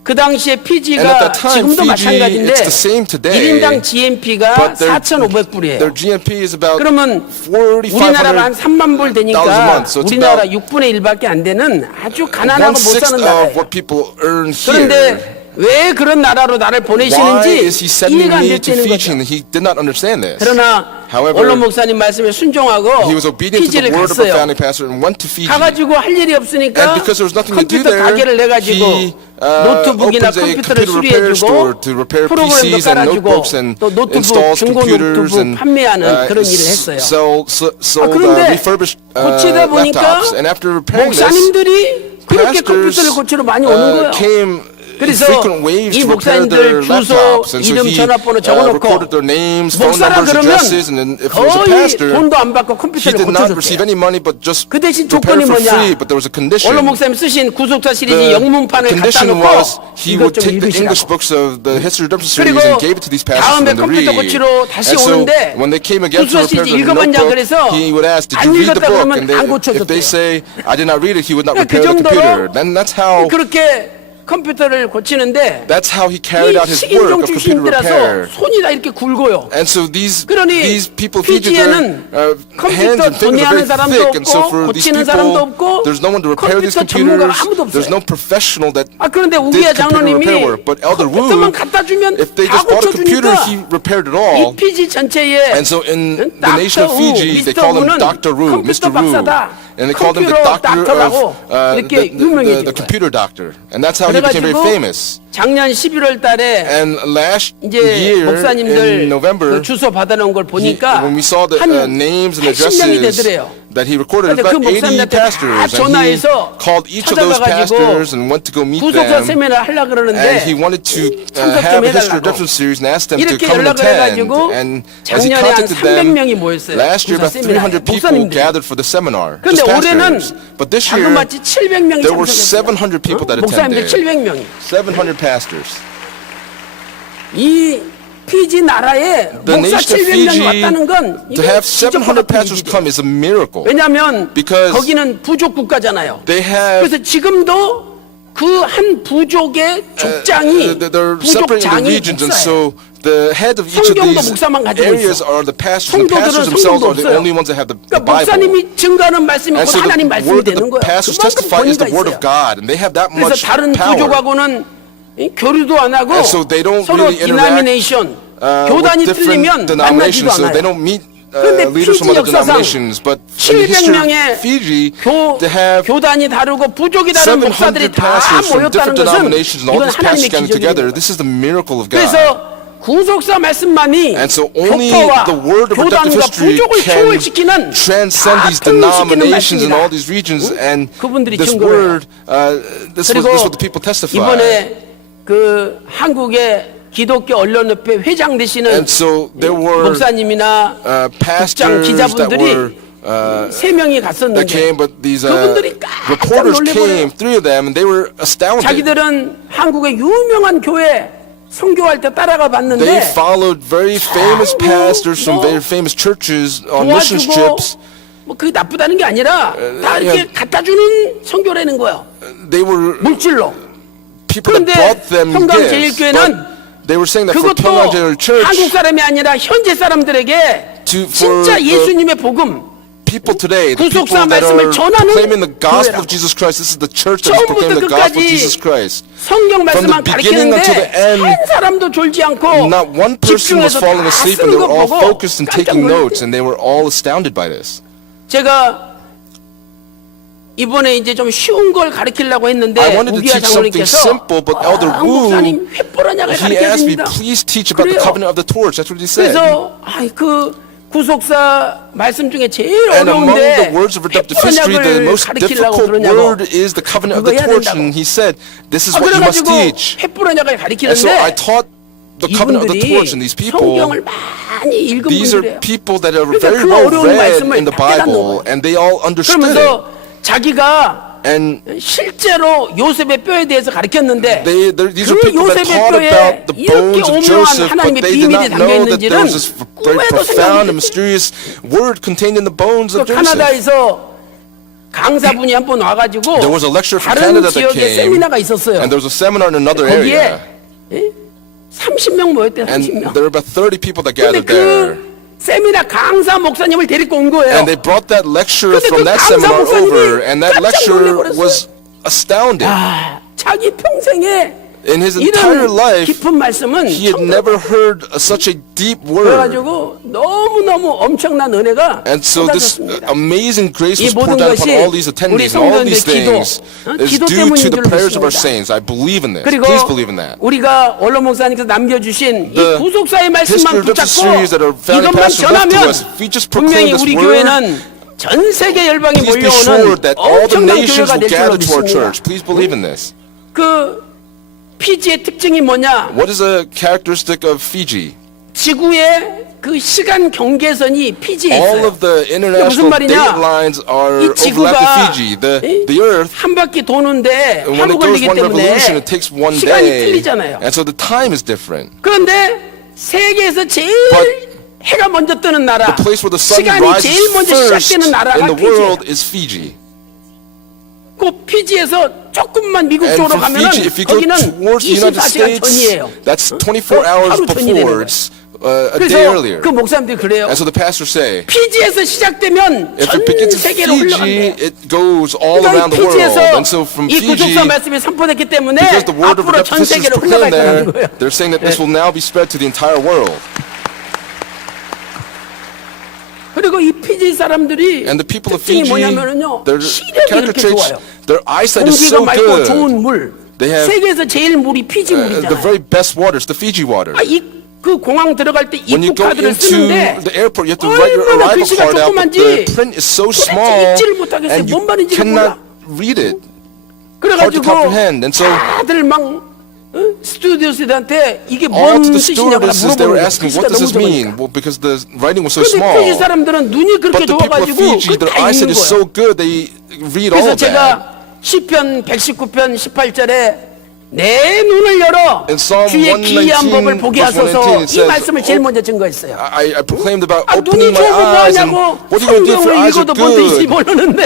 그 당시에 And at 피지가 that time, 지금도 Fiji, 마찬가지인데 it's the same today. 1인당 GMP가 But their 4,500불이에요. GMP is about 그러면 우리나라가 한 3만 불 $4,500 a 되니까 month. So it's 우리나라 about 6분의 1밖에 안 되는 아주 가난하고 못 1/6 사는 of 나라예요. what people earn here. 그런데 왜 그런 나라로 나를 Why 보내시는지 is he sending 이해가 안 me to 됐다는 Fiji? 거죠. And he did not understand this. 그러나 However, 원로 목사님 말씀에 순종하고 he was obedient to 피지를 the word of our 갔어요. founding pastor and went to Fiji. 가가지고 할 일이 없으니까 And because there was nothing to do 컴퓨터 there, 가게를 내가지고 he 노트북이나 opens a 컴퓨터를 computer repair store 수리해주고 to repair 프로그램도 PCs and 깔아주고 notebooks and 또 노트북 installs 중고 computers 노트북 and 판매하는 그런 일을 했어요. sold 그런데 refurbished 고치다 보니까 laptops. And after repairing this, 목사님들이 그렇게 pastors 컴퓨터를 고치러 많이 오는 거예요. came in 그래서 frequent waves 이 to repair their 목사님들 주소, laptops. And so 이름, he 전화번호 적어놓고 recorded their names, phone 목사라 numbers, 그러면 addresses, and then if he was a 거의 pastor, 돈도 안 받고 he 컴퓨터를 did not receive 고쳐줬대요. any money but just 그 대신 repair 조건이 for 뭐냐? free. But there was a condition. 원로 목사님 쓰신 구속사 시리즈 The 영문판을 갖다 condition 놓고 was he 이것 would 좀 take the English 읽으시라고. books of the History of Redemption series 그리고 and gave it to these pastors for 다음에 them to 컴퓨터 read. 고치러 다시 And so 오는데 when they came again to 구속사 repair 시리즈 the 읽어봤냐 notebook, 그래서 he would ask, "Did 안 you read the 읽었다 book?" 그러면 And 안 if they 고쳐줬대요. say, "I did not read it," he would not 그 repair the computer. 정도로 Then that's how 컴퓨터를 고치는데 he carried 이 out his work 식인종 of computer 출신들라서 repair. 손이 다 이렇게 굵어요. And so these 그러니 people, Fiji, their 피지에는 hands 컴퓨터 and fingers 분해하는 are very 사람도 thick. And so 없고 for these 고치는 사람도 people, 없고 there's no one to repair these 컴퓨터 전문가가 computers. 아무도 There's 없어요. no professional that 그런데 did 우기야 computer 장로님이 repair work. But Elder Wu, 컴퓨터만 갖다 주면 if they 다 just bought a computer, 고쳐주니까 he repaired it 이 all. 피지 전체에 And so in the nation of 닥터 우, Fiji, they 미스터 call him 우는 Dr. Wu, 컴퓨터 Mr. Wu. 박사다. And they called him the 컴퓨터 doctor 닥터라고 of 이렇게 유명해진 the 거예요. computer doctor. And that's how he became very 그래가지고 famous. 작년 11월 달에 And last 이제 year in 목사님들 November, 그 주소 받아놓은 걸 보니까 when we saw the 한 names and 80명이 addresses 되더래요. that he recorded, 그래서 그 about 80 목사님들한테 다 pastors, and he 전화해서 called each of those 찾아가가지고 pastors and went to go meet 구속사 them. 세미나 하려고 And he 그러는데 wanted to 참석 have 좀 a history of 해달라고. redemption series and asked them to 이렇게 come and 연락을 attend. 해가지고 And as he 작년에 한 contacted them, 300명이 모였어요. last year about 구속사 세미나에. 300 people 목사님들. gathered for the seminar. 그런데 Just 올해는 pastors. But this year, 자그마치 700명이 there were 참석했어요. 700 people that 목사님들 attended. 700명이. 700 pastors. 이 피지 나라에 The 목사 nation of 700명이 Fiji, 왔다는 건 to 이게 have 기적과 700 pastors 같은 come 일이죠. is a miracle. 왜냐하면 Because 거기는 부족 국가잖아요. They have 그래서 지금도 그 한 부족의 족장이 they're 부족 separated into 장이 regions, and 목사예요. so the head of each of 성경도 these 목사만 가지고 areas 있어. are the pastors. And the pastors 성도들은 themselves 성경도 are the 없어요. only ones that have the 그러니까 Bible. 목사님이 증거하는 말씀이 And 곧 so 하나님 the 말씀이 word that 되는 the 거예요. pastors 그만큼 testify is 권위가 the word 있어요. of God, and they have that 그래서 much 다른 power. 부족하고는 교류도 안 하고 And so they don't 서로 really interact, 디나미네이션 교단이 with 틀리면 different 만나지도 denominations, so they 않아요. don't meet 그런데 leaders from 피지 other 역사상 denominations. But in the history of 700명의 Fiji, to have 교단이 다르고 부족이 다른 700 목사들이 다 pastors from 모였다는 different 것은 denominations and all 이건 these pastors 하나님의 gathered together, 기적이에요. this is the miracle of God. 그래서 구속사 말씀만이 And so only 교파와 the word of redemptive 교단과 history 부족을 can 초월시키는 transcend 다 these 통일시키는 denominations and 말씀이다. all these regions. And 그분들이 this 증거를 word, this 그리고 was what the people testify. 이번에 그 한국의 기독교 언론협회 회장 되시는 And so there were 목사님이나 국장 pastors that 기자분들이 were 3명이 that 갔었는데 came, but these 그분들이 깜짝 reporters 놀래버려요. came, 3 of them, and they were astounded. 자기들은 한국의 유명한 교회 선교할 때 따라가 They 봤는데 followed very famous 아이고, pastors from 뭐 very famous churches on mission 도와주고 trips. 뭐 그게 나쁘다는 게 아니라 다 이렇게 그냥- 갖다 주는 선교라는 거예요. They were 물질로. people that 그런데 brought them gifts. 평강제일교회는 But they were saying that for 그것도 Pyongyang Church, 한국 사람이 아니라 현재 사람들에게 for 진짜 the 예수님의 복음 people today, the people 구속사 that 말씀을 are 전하는 proclaiming the gospel 교회라고. of Jesus Christ, this is the church that is 처음부터 proclaiming the gospel of 끝까지 Jesus Christ. 성경 From the 말씀만 beginning until the end, 가르치는데 한 사람도 졸지 않고 not one person was 집중해서 falling 다 asleep, 쓰는 and they 거 were all 보고 focused and 깜짝 taking notes, 놀랐대요. and they were all astounded by this. 제가 이번에 이제 좀 쉬운 걸 가르치려고 했는데 I wanted to 우기야 teach something 장로님께서 simple, but Elder Wu, 목사님 횃불언약을 he asked me, 가르쳐줍니다. please teach about the 그래요. covenant of the torch. That's what he said. 그래서 그 구속사 말씀 중에 제일 And among the 어려운데 words of redemptive history, the 횃불언약을 most 가르치려고 difficult 그러냐고. word is the covenant of the 그거 해야 torch. 된다고. And he said, this is what you must 그래가지고 teach. 횃불언약을 And so I 가르치는데 taught the covenant of the 이분들이 torch, and these people, 성경을 많이 읽은 these are 분들이에요. people that are 그러니까 very 그 well 어려운 read 말씀을 in the 다 깨닫는 Bible, 거예요. and they all understood it. 그러면서 자기가 And 실제로 요셉의 뼈에 대해서 가르쳤는데 these are 그 people that 요셉의 taught 뼈에 about the 이렇게 bones of 오묘한 Joseph, but 하나님의 they did 비밀이 not know that there 담겨있는지는 was this very 꿈에도 profound and 생각했어요. mysterious word contained in the bones 그 of Joseph. 카나다에서 강사분이 한 번 와가지고 There was a lecturer from 다른 Canada that 지역에 came, 세미나가 있었어요. and there was a seminar in another 거기에 area, 30명 모였대, and 30명. there were about 30 people that 근데 gathered there. 그 세미나 강사 목사님을 데리고 온 거예요. And they brought that lecturer 근데 from 그 that 강사 seminar 목사님이 over, and that 깜짝 lecturer 놀래버렸어요. was astounded. 자기 평생에 In his entire 이런 life, 깊은 말씀은 he had 처음 never heard such a deep word. 그래가지고 너무너무 엄청난 은혜가 And so this 쏟아졌습니다. amazing grace 이 was 모든 poured down upon 것이 all these 우리 attendees, and all these 성도들의 기도, things is 기도 due 때문인 to the 줄 prayers of our 믿습니다. saints. I believe in this. 그리고 Please believe in that. 우리가 원로 목사님께서 남겨주신 이 The 구속사의 history 말씀만 of the 붙잡고 series that our founding 이것만 pastors left to 전하면 us, if we just 분명히 proclaim this 우리 word, 교회는 전 세계 열방이 Please be sure 몰려오는 that all the 엄청난 nations 교회가 will 될 줄로 gather to our 믿습니다. church. Please believe in this. 그 피지의 특징이 뭐냐? What is a characteristic of Fiji? 지구의 그 시간 경계선이 피지에 All 있어요. of the 무슨 international 말이냐? date lines are 이 overlap 지구가 to Fiji. The Earth, 한 바퀴 도는데 when 하루 it goes 걸리기 one 때문에 revolution, it takes one 시간이 day. 틀리잖아요. And so the time is different. 그런데 세계에서 제일 But 해가 먼저 뜨는 나라, The place where the sun 시간이 rises 제일 먼저 first 시작되는 나라가 in the 피지예요. world is Fiji. 그 피지에서 조금만 미국 And 쪽으로 for 가면은 Fiji, if you go 거기는 towards the United 24시간 전이에요. States, that's 24 hours 하루 전이 되는 before. 거예요. It's a day 그래서 earlier. 그 목사님들이 그래요. And so the pastors say, 피지에서 시작되면 if 전 it begins in 세계로 Fiji, 흘러간대요. it goes all 그러니까 around 이 the world. 피지에서 And so from 이 Fiji, 구속사 말씀이 선포됐기 때문에 because the word of 앞으로 전 redemptive history is 세계로 흘러갈 proclaimed there, 거라는 거예요. they're saying that this will now be spread to the entire world. 그리고 이 피지 사람들이 And the people of 특징이 Fiji, 뭐냐면은요, their 시력이 character 이렇게 traits, 좋아요. their eyesight is 공기가 so 맑고 good. 좋은 물, They have 세계에서 제일 물이 피지 the 물이잖아요. very best waters, the Fiji water. 그 공항 들어갈 때 When you 입국 go 카드를 into 쓰는데 the airport, you have to write your 얼마나 arrival 글씨가 card out, but 조그만지 the print is so 도대체 small 읽지를 못하겠어요. and you 뭔 말인지를 cannot 몰라. read it. 그래가지고 hard to comprehend. And so 다들 막 스튜디오스들한테 이게 all 뭔 to the 뜻이냐고 stewardesses, they were 물어보는 asking, 거예요. what does this 너무 mean? 적으니까. Well, because the writing was so 근데 small. 피지 사람들은 눈이 그렇게 But the people of 좋아가지고 Fiji, their 그다 eyesight 읽는 is 거예요. so good, they read all 그래서 of that. 제가 시편 119편 18절에 내 눈을 열어 In Psalm 주의 119, 기이한 법을 보게 verse 하소서 119, it 이 말씀을 제일 says, 먼저 증거했어요. I proclaimed about 아, opening 눈이 my 좋으면 eyes and 뭐하냐고 what are you going to do if your 성경을 eyes are 읽어도 뭔 뜻인지 good 모르는데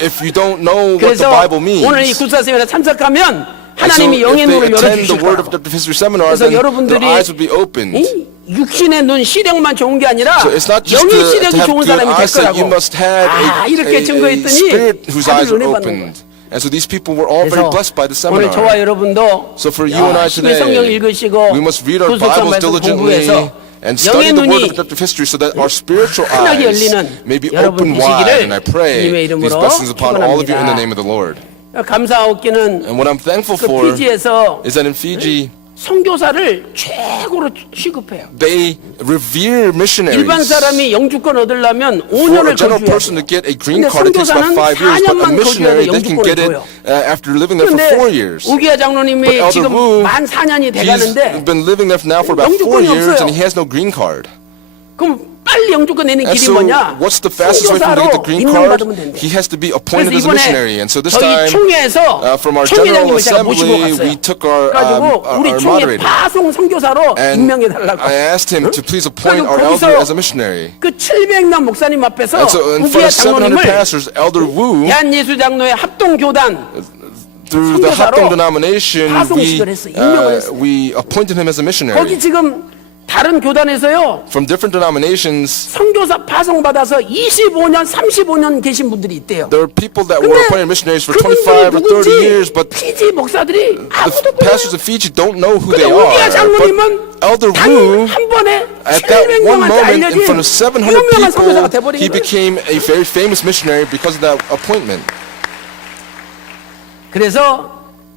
if you don't know what the 그래서 Bible means? 오늘 이 구사세미나에 참석하면 And so 하나님이 영의 if they 눈을 attend the 열어주실 Word of 거라고. the History Seminar, 그래서 then their 여러분들이 eyes will be opened. 이 육신의 눈 시력만 좋은 게 아니라 So it's not just 영의 to 시력이 have 좋은 good 사람이 될 eyesight, you 거라고. must have 이렇게 a 증거했더니 spirit whose eyes 다들 are 은혜 받는 거예요. opened. And so these people were all very 그래서 blessed by the 오늘 저와 seminar. 여러분도 So for you and I 열심히 성경 today, 읽으시고 we must read our 구속사 Bibles 말씀 diligently 공부해서 and study 영의 the Word 눈이 of redemptive history so that our spiritual 환하게 eyes 열리는 may be 여러분 open wide. 되시기를 And I pray 주님의 these 이름으로 blessings upon all of you in the 축원합니다. name of the Lord. 감사하옵기는 And what I'm thankful 그 for 피지에서 is that in Fiji, 선교사를 최고로 취급해요. they revere missionaries. 일반 사람이 영주권 얻으려면 For a 5년을 general 거주해야 person to 돼요. get a green 근데 card, it takes about 선교사는 5 years, but a 4년만 missionary, 거주해도 they can 영주권을 get it 줘요. after living there for 4 years. 그런데 우기야 장로님이 But Elder 지금 Wu, 만 4년이 He's 돼가는데 been living there now for about 4 영주권이 years 없어요. and he has no green card. 그럼 빨리 영주권 내는 And 길이 so 뭐냐? what's the fastest way for him to get the 선교사로 green card? 임명받으면 된대. He has to be 그래서 appointed as a missionary. 이번에 And so this 저희 time, 총회에서 from our General 총회장님을 제가 모시고 Assembly, 갔어요. we took our 그래가지고 우리 총회 moderator. 파송 선교사로 And 임명해달라고. I asked him to please appoint 그래가지고 our 거기서 elder as a missionary. 그 700명 목사님 앞에서 And so in front 우기야 of 700 장로님을 pastors, Elder Wu, 대한예수장로회 합동교단 through the 선교사로 Hapdong denomination, 파송식을 했어요. 임명을 했어요. we appointed him as a 거기 missionary. 지금 다른 교단에서요 From different denominations, 선교사 파송받아서 25년 35년 계신 분들이 있대요. there are people that were 근데 appointed missionaries for 그분들이 25 or 30 years, 누군지 but 피지 목사들이 the 아무도 pastors 몰라요. of Fiji don't know who 근데 they 우기야 are. 장로님은 But Elder 단 Wu, 한 번에 at that one 700명한테 moment, in 알려진 front of 700 유명한 선교사가 people, 돼버린 he 거예요. became a very famous missionary because of that appointment. 그래서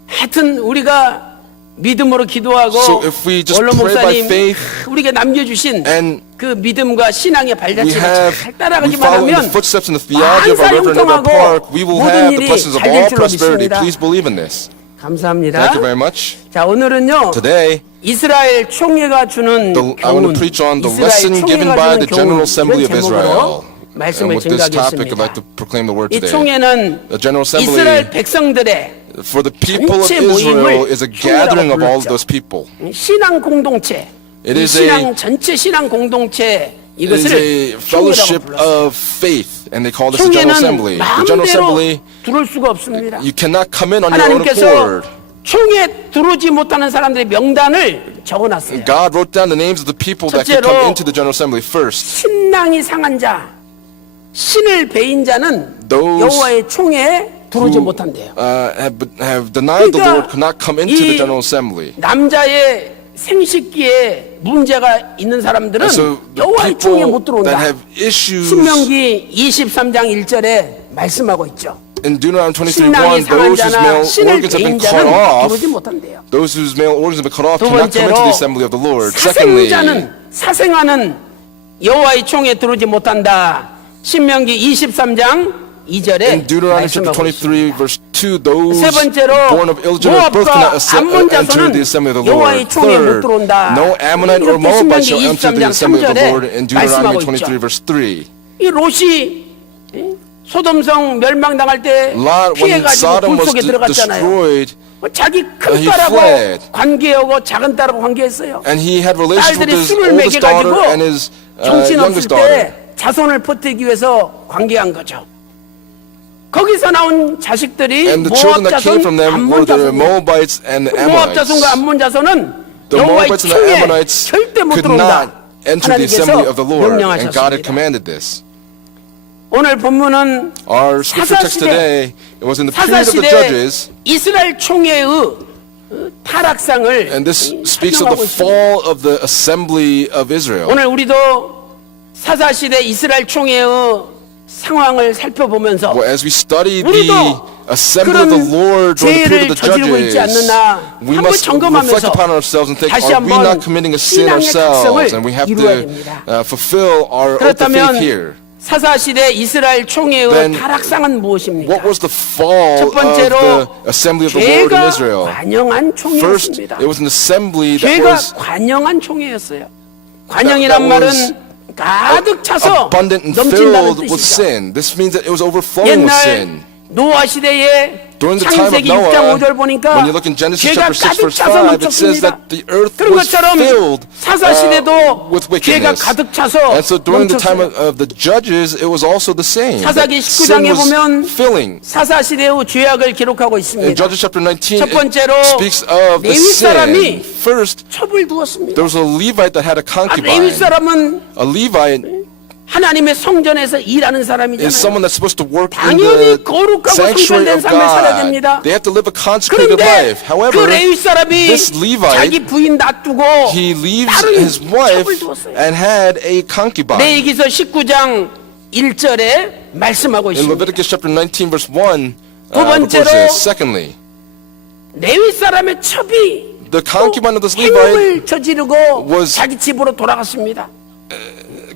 하여튼 우리가 믿음으로 기도하고 So if we just 원로 pray by 목사님 faith 우리에게 남겨주신 and 그 믿음과 신앙의 we 발자취를 have, 잘 we 따라가기만 follow in the 하면 footsteps and the theology of our Reverend Edward Park, we will 모든 have the 일이 blessings of 잘 all 될 줄로 prosperity. 믿습니다. Please believe in this. 감사합니다. Thank you very much. 자 오늘은요 Today, 이스라엘 총회가 주는 I want to 교훈, preach on the 이스라엘 lesson given 총회가 by 주는 the General Assembly of 교훈, 이런 Israel. 제목으로 And 말씀을 with this topic, I'd like 증가하겠습니다. to proclaim the word 이 today. 총회는 The General 이스라엘 Assembly 백성들의 for the people of 전체 Israel 모임을 is a 총회라고 gathering of all of 불렀죠. those people. 신앙 공동체, It 이 is a- 신앙 전체 신앙 공동체 It is 이것을 a 총회라고 fellowship 불렀어요. of faith, and they call this the General 총회는 Assembly. The General 마음대로 Assembly, 들어올 수가 없습니다. you cannot come in on your own 하나님께서 accord. 총회 들어오지 못하는 사람들의 명단을 적어놨어요. God wrote down the names of the people that could 첫째로 come into the General Assembly first. 신랑이 상한 자, 신을 배인 자는 Those 여호와의 총회에 들어오지 못한대요. Have denied the 그러니까 Lord could not come into the 이 General Assembly. 남자의 생식기에 문제가 있는 사람들은 And so the 여호와의 총회에 못 people that 들어온다. have issues 신명기 23장 1절에 말씀하고 있죠. in Deuteronomy 23:1, 신랑이 상한 those whose 자나 male 신을 organs have been 배인 cut 자는 off, 들어오지 못한대요. those whose male organs have been cut off 두 cannot come into 번째로 the assembly of the Lord. Secondly, 사생하는 여호와의 총에 들어오지 못한다. 신명기 23장 2절에 in Deuteronomy chapter 말씀하고 23, 있습니다. verse 2, those 세 번째로 born of illegitimate birth cannot 모압과 암몬 enter the assembly of the 자손은 여호와의 Lord. 총에 못 Third, 들어온다. no Ammonite or 이렇게 Moabite 신명기 shall enter the 23장 assembly of the 3절에 Lord in Deuteronomy 말씀하고 23, 있죠. verse 3. 이 롯이 소돔성 멸망당할 때 Lot, when 피해가지고 Sodom 불 was 속에 들어갔잖아요. destroyed, 자기 큰 he 딸하고 fled. 관계하고 작은 딸하고 관계했어요. and he had relations with 딸들이 his 술을 oldest daughter 먹여가지고 and his 정신 없을 youngest daughter. 때 자손을 퍼뜨리기 위해서 관계한 거죠. 거기서 나온 자식들이 And the 모압 children that came 자손, from them 암몬 were the 자손. Moabites and the 모압 Ammonites. 자손과 암몬 자손은 The 여호와의 Moabites and the 총에 Ammonites 절대 못 could 들어온다. not enter the assembly of the Lord, and God had 명령하셨습니다. commanded this. 오늘 본문은 Our scripture text 사사시대, today, it was in the period of the 사사시대 Judges, 이스라엘 총회의 타락상을 and this speaks of 설명하고 the 있습니다. fall of the assembly of Israel. 오늘 우리도 사사시대 이스라엘 총회의 상황을 살펴보면서 Well, as we study the 우리도 assembly of the 그런 Lord during the period 죄를 of the 저지르고 있지 judges, 않느냐 we 한번 must reflect 점검하면서 upon ourselves and think, 다시 are we 한번 not committing a sin 신앙의 ourselves? And we 각성을 have 이루어야 to 됩니다. fulfill our oath of faith 그렇다면 here. 사사시대 이스라엘 총회의 Then 타락상은 무엇입니까? What was the fall 첫 of 번째로 the assembly of the Lord in 죄가 Israel? 관영한 First, 총회였습니다. it was an assembly that 죄가 was 관영한 총회였어요. 관영이란 that 말은 was 가득 차서 abundant and 넘친다는 filled with 뜻이죠. sin. This means that it was overflowing with 옛날 sin. 노아 시대에 During the time of 창세기 Noah, 6장 5절 보니까 when you look in Genesis 죄가 chapter 6 가득 verse 차서 5, it says 넘쳤습니다. that the earth 그런 was 것처럼 filled 사사 시대도 with 죄가 wickedness. 가득 차서 And so during the time 넘쳤어요. of the judges, it was also the same. 사사기 Sin 19장에 was 보면 filling. 사사 시대의 죄악을 기록하고 In 있습니다. Judges chapter 19, 첫 번째로 it speaks of the 레위 사람이 sin. First, 첩을 두었습니다. there was a Levite that had a 레위 concubine. 사람은 A Levite 하나님의 성전에서 일하는 is 사람이잖아요. someone that's supposed to work in 당연히 the 거룩하고 sanctuary 성별된 of 삶을 살아야 God. 됩니다. They have to live a consecrated 그런데 life. 그 However, 레위 사람이 this Levite, 자기 부인 놔두고 he leaves 다른 his wife 첩을 두었어요. and had a concubine. 레위기서 19장 1절에 말씀하고 In 있습니다. Leviticus chapter 19 verse 1, 두 records 번째로 this. Secondly, 레위 사람의 첩이 the concubine of this Levite 행음을 저지르고 was- 자기 집으로 돌아갔습니다.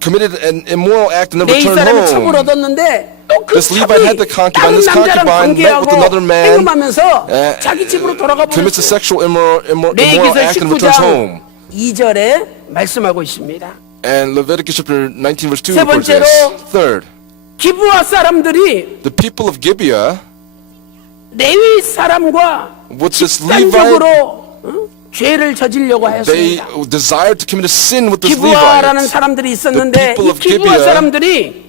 committed an immoral act and then 레위 returned 사람의 첩을 home. 얻었는데 또 그 This Levite had the 첩이 concubine. 다른 This 남자랑 concubine met with 관계하고 another man, 행음하면서 자기 집으로 돌아가 commits a 버렸어요. sexual immoral 레위기서 act and returns home. 19장 2절에 말씀하고 있습니다. And Leviticus chapter 19 verse 2 세 records 번째로 this. Third, 기브아 사람들이 the people of Gibeah 레위 사람과 with this Levite, 집단적으로 죄를 저지려고 they 하였습니다. desired to commit a sin with this 기브아라는 Levite. 사람들이 있었는데 The people 이 of 기브아 Gibeah, 사람들이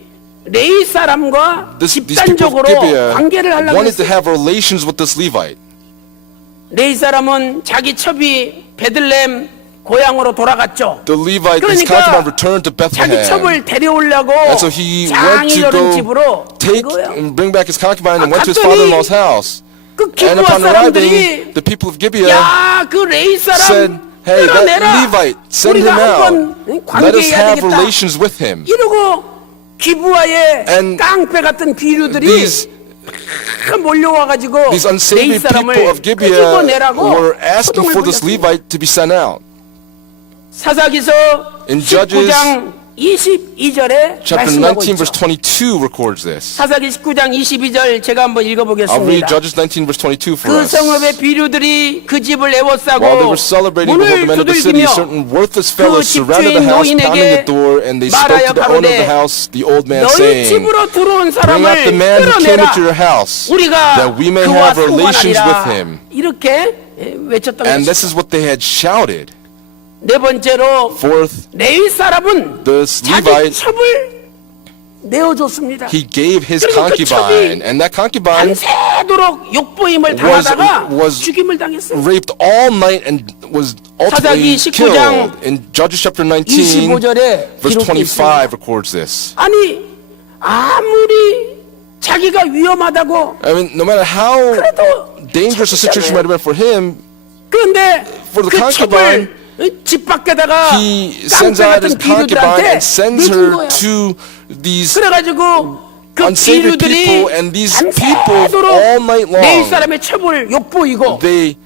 레위 사람과 These people of 집단적으로 Gibeah 관계를 하려고 wanted to 했어요. have relations with this Levite. 레위 사람은 자기 첩이 베들레헴 고향으로 돌아갔죠. The Levite, his 그러니까 concubine, returned to 자기 Bethlehem. 첩을 데려오려고 And so he went to 장인어른 go 집으로 간 take 거예요. and bring back his concubine and 아, went to his 갔더니 father-in-law's house. 그 And 기브아 upon 사람들이 arriving, the people of Gibeah 야, 그 레위 said, 사람 hey, that 끌어내라. Levite, send 우리가 him out. 한번 Let us 관계해야 have 되겠다. relations with him. 이러고 기브아의 And 깡패 같은 비류들이 These 몰려와가지고 These 레위 unsavory people 사람을 of Gibeah 끄집어내라고 were asking 소동을 for this 벌였습니다. Levite to be sent out. 사사기서 In Judges 19장 22절에 Chapter 말씀하고 19 verse 있죠. 22 records this. 사사기 19장 22절 제가 한번 I'll read 읽어보겠습니다. Judges 19 verse 22 for 그 us. 성읍의 비류들이 그 집을 While they 에워싸고 were celebrating before the 문을 men of the city, 두들기며 certain worthless 그 fellows surrounded the 집주인 house, pounding the 노인에게 door, and they spoke 말하여 to the owner of the 가로되 house, the old man, 너희 saying, 집으로 들어온 Bring out the 사람을 man who came 끌어내라. into your house, 우리가 that we may 그와 have relations with 상관하리라. him. 이렇게 외쳤던 And 것이죠. this is what they had shouted. 네 번째로 Fourth, 레위 사람은 this 자기 Levite, 첩을 내어줬습니다. he gave his 그리고 그 concubine, and that concubine 밤새도록 욕보임을 was- 당하다가 was 죽임을 당했어요. raped all night and was 사사기 ultimately 19장 killed. In Judges chapter 19, 25절에 verse 기록되어 있습니다. 25 records this. 아니 아무리 자기가 위험하다고 I mean, no matter how 그래도 dangerous the situation might have been for him, 그런데 For the 그 concubine, 첩을 집 밖에다가 he sends 깡패 out 같은 his concubine 비류들한테 and sends 내준 her 거야. to these 그래가지고 그 unsavory 비류들이 people, and these people 밤새도록 all night long, 레위 사람의 첩을 욕보이고 they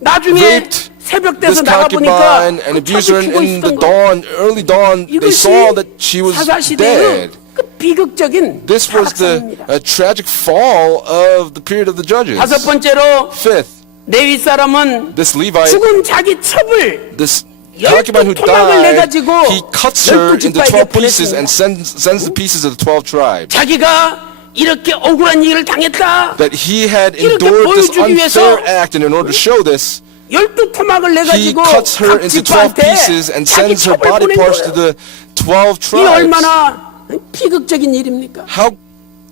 나중에 raped 새벽 this 돼서 나가보니까 concubine and 그 abused her 첩이 죽어 in the 있었던 거야. dawn, early dawn. They 이것이 saw that she was 사사시대의 dead. 그 비극적인 This was the 타락상입니다. tragic fall of the period of the judges. 다섯 번째로 Fifth, 레위 사람은 this Levite, 죽은 자기 첩을 this concubine who 12 토막을 died, 내가지고 he cuts her 12 into 지파에게 12 pieces and 보냈습니다. sends the pieces of the 12 tribes. 자기가 이렇게 억울한 일을 당했다. That he had 이렇게 endured this 보여주기 위해서 unfair act, and in order to show this, 12토막을 he 내가지고 cuts her 각 into 12 지파한테 pieces and 자기 sends her 첩을 body 보낸 parts to 거예요. the 12 이 tribes. 얼마나 비극적인 일입니까? How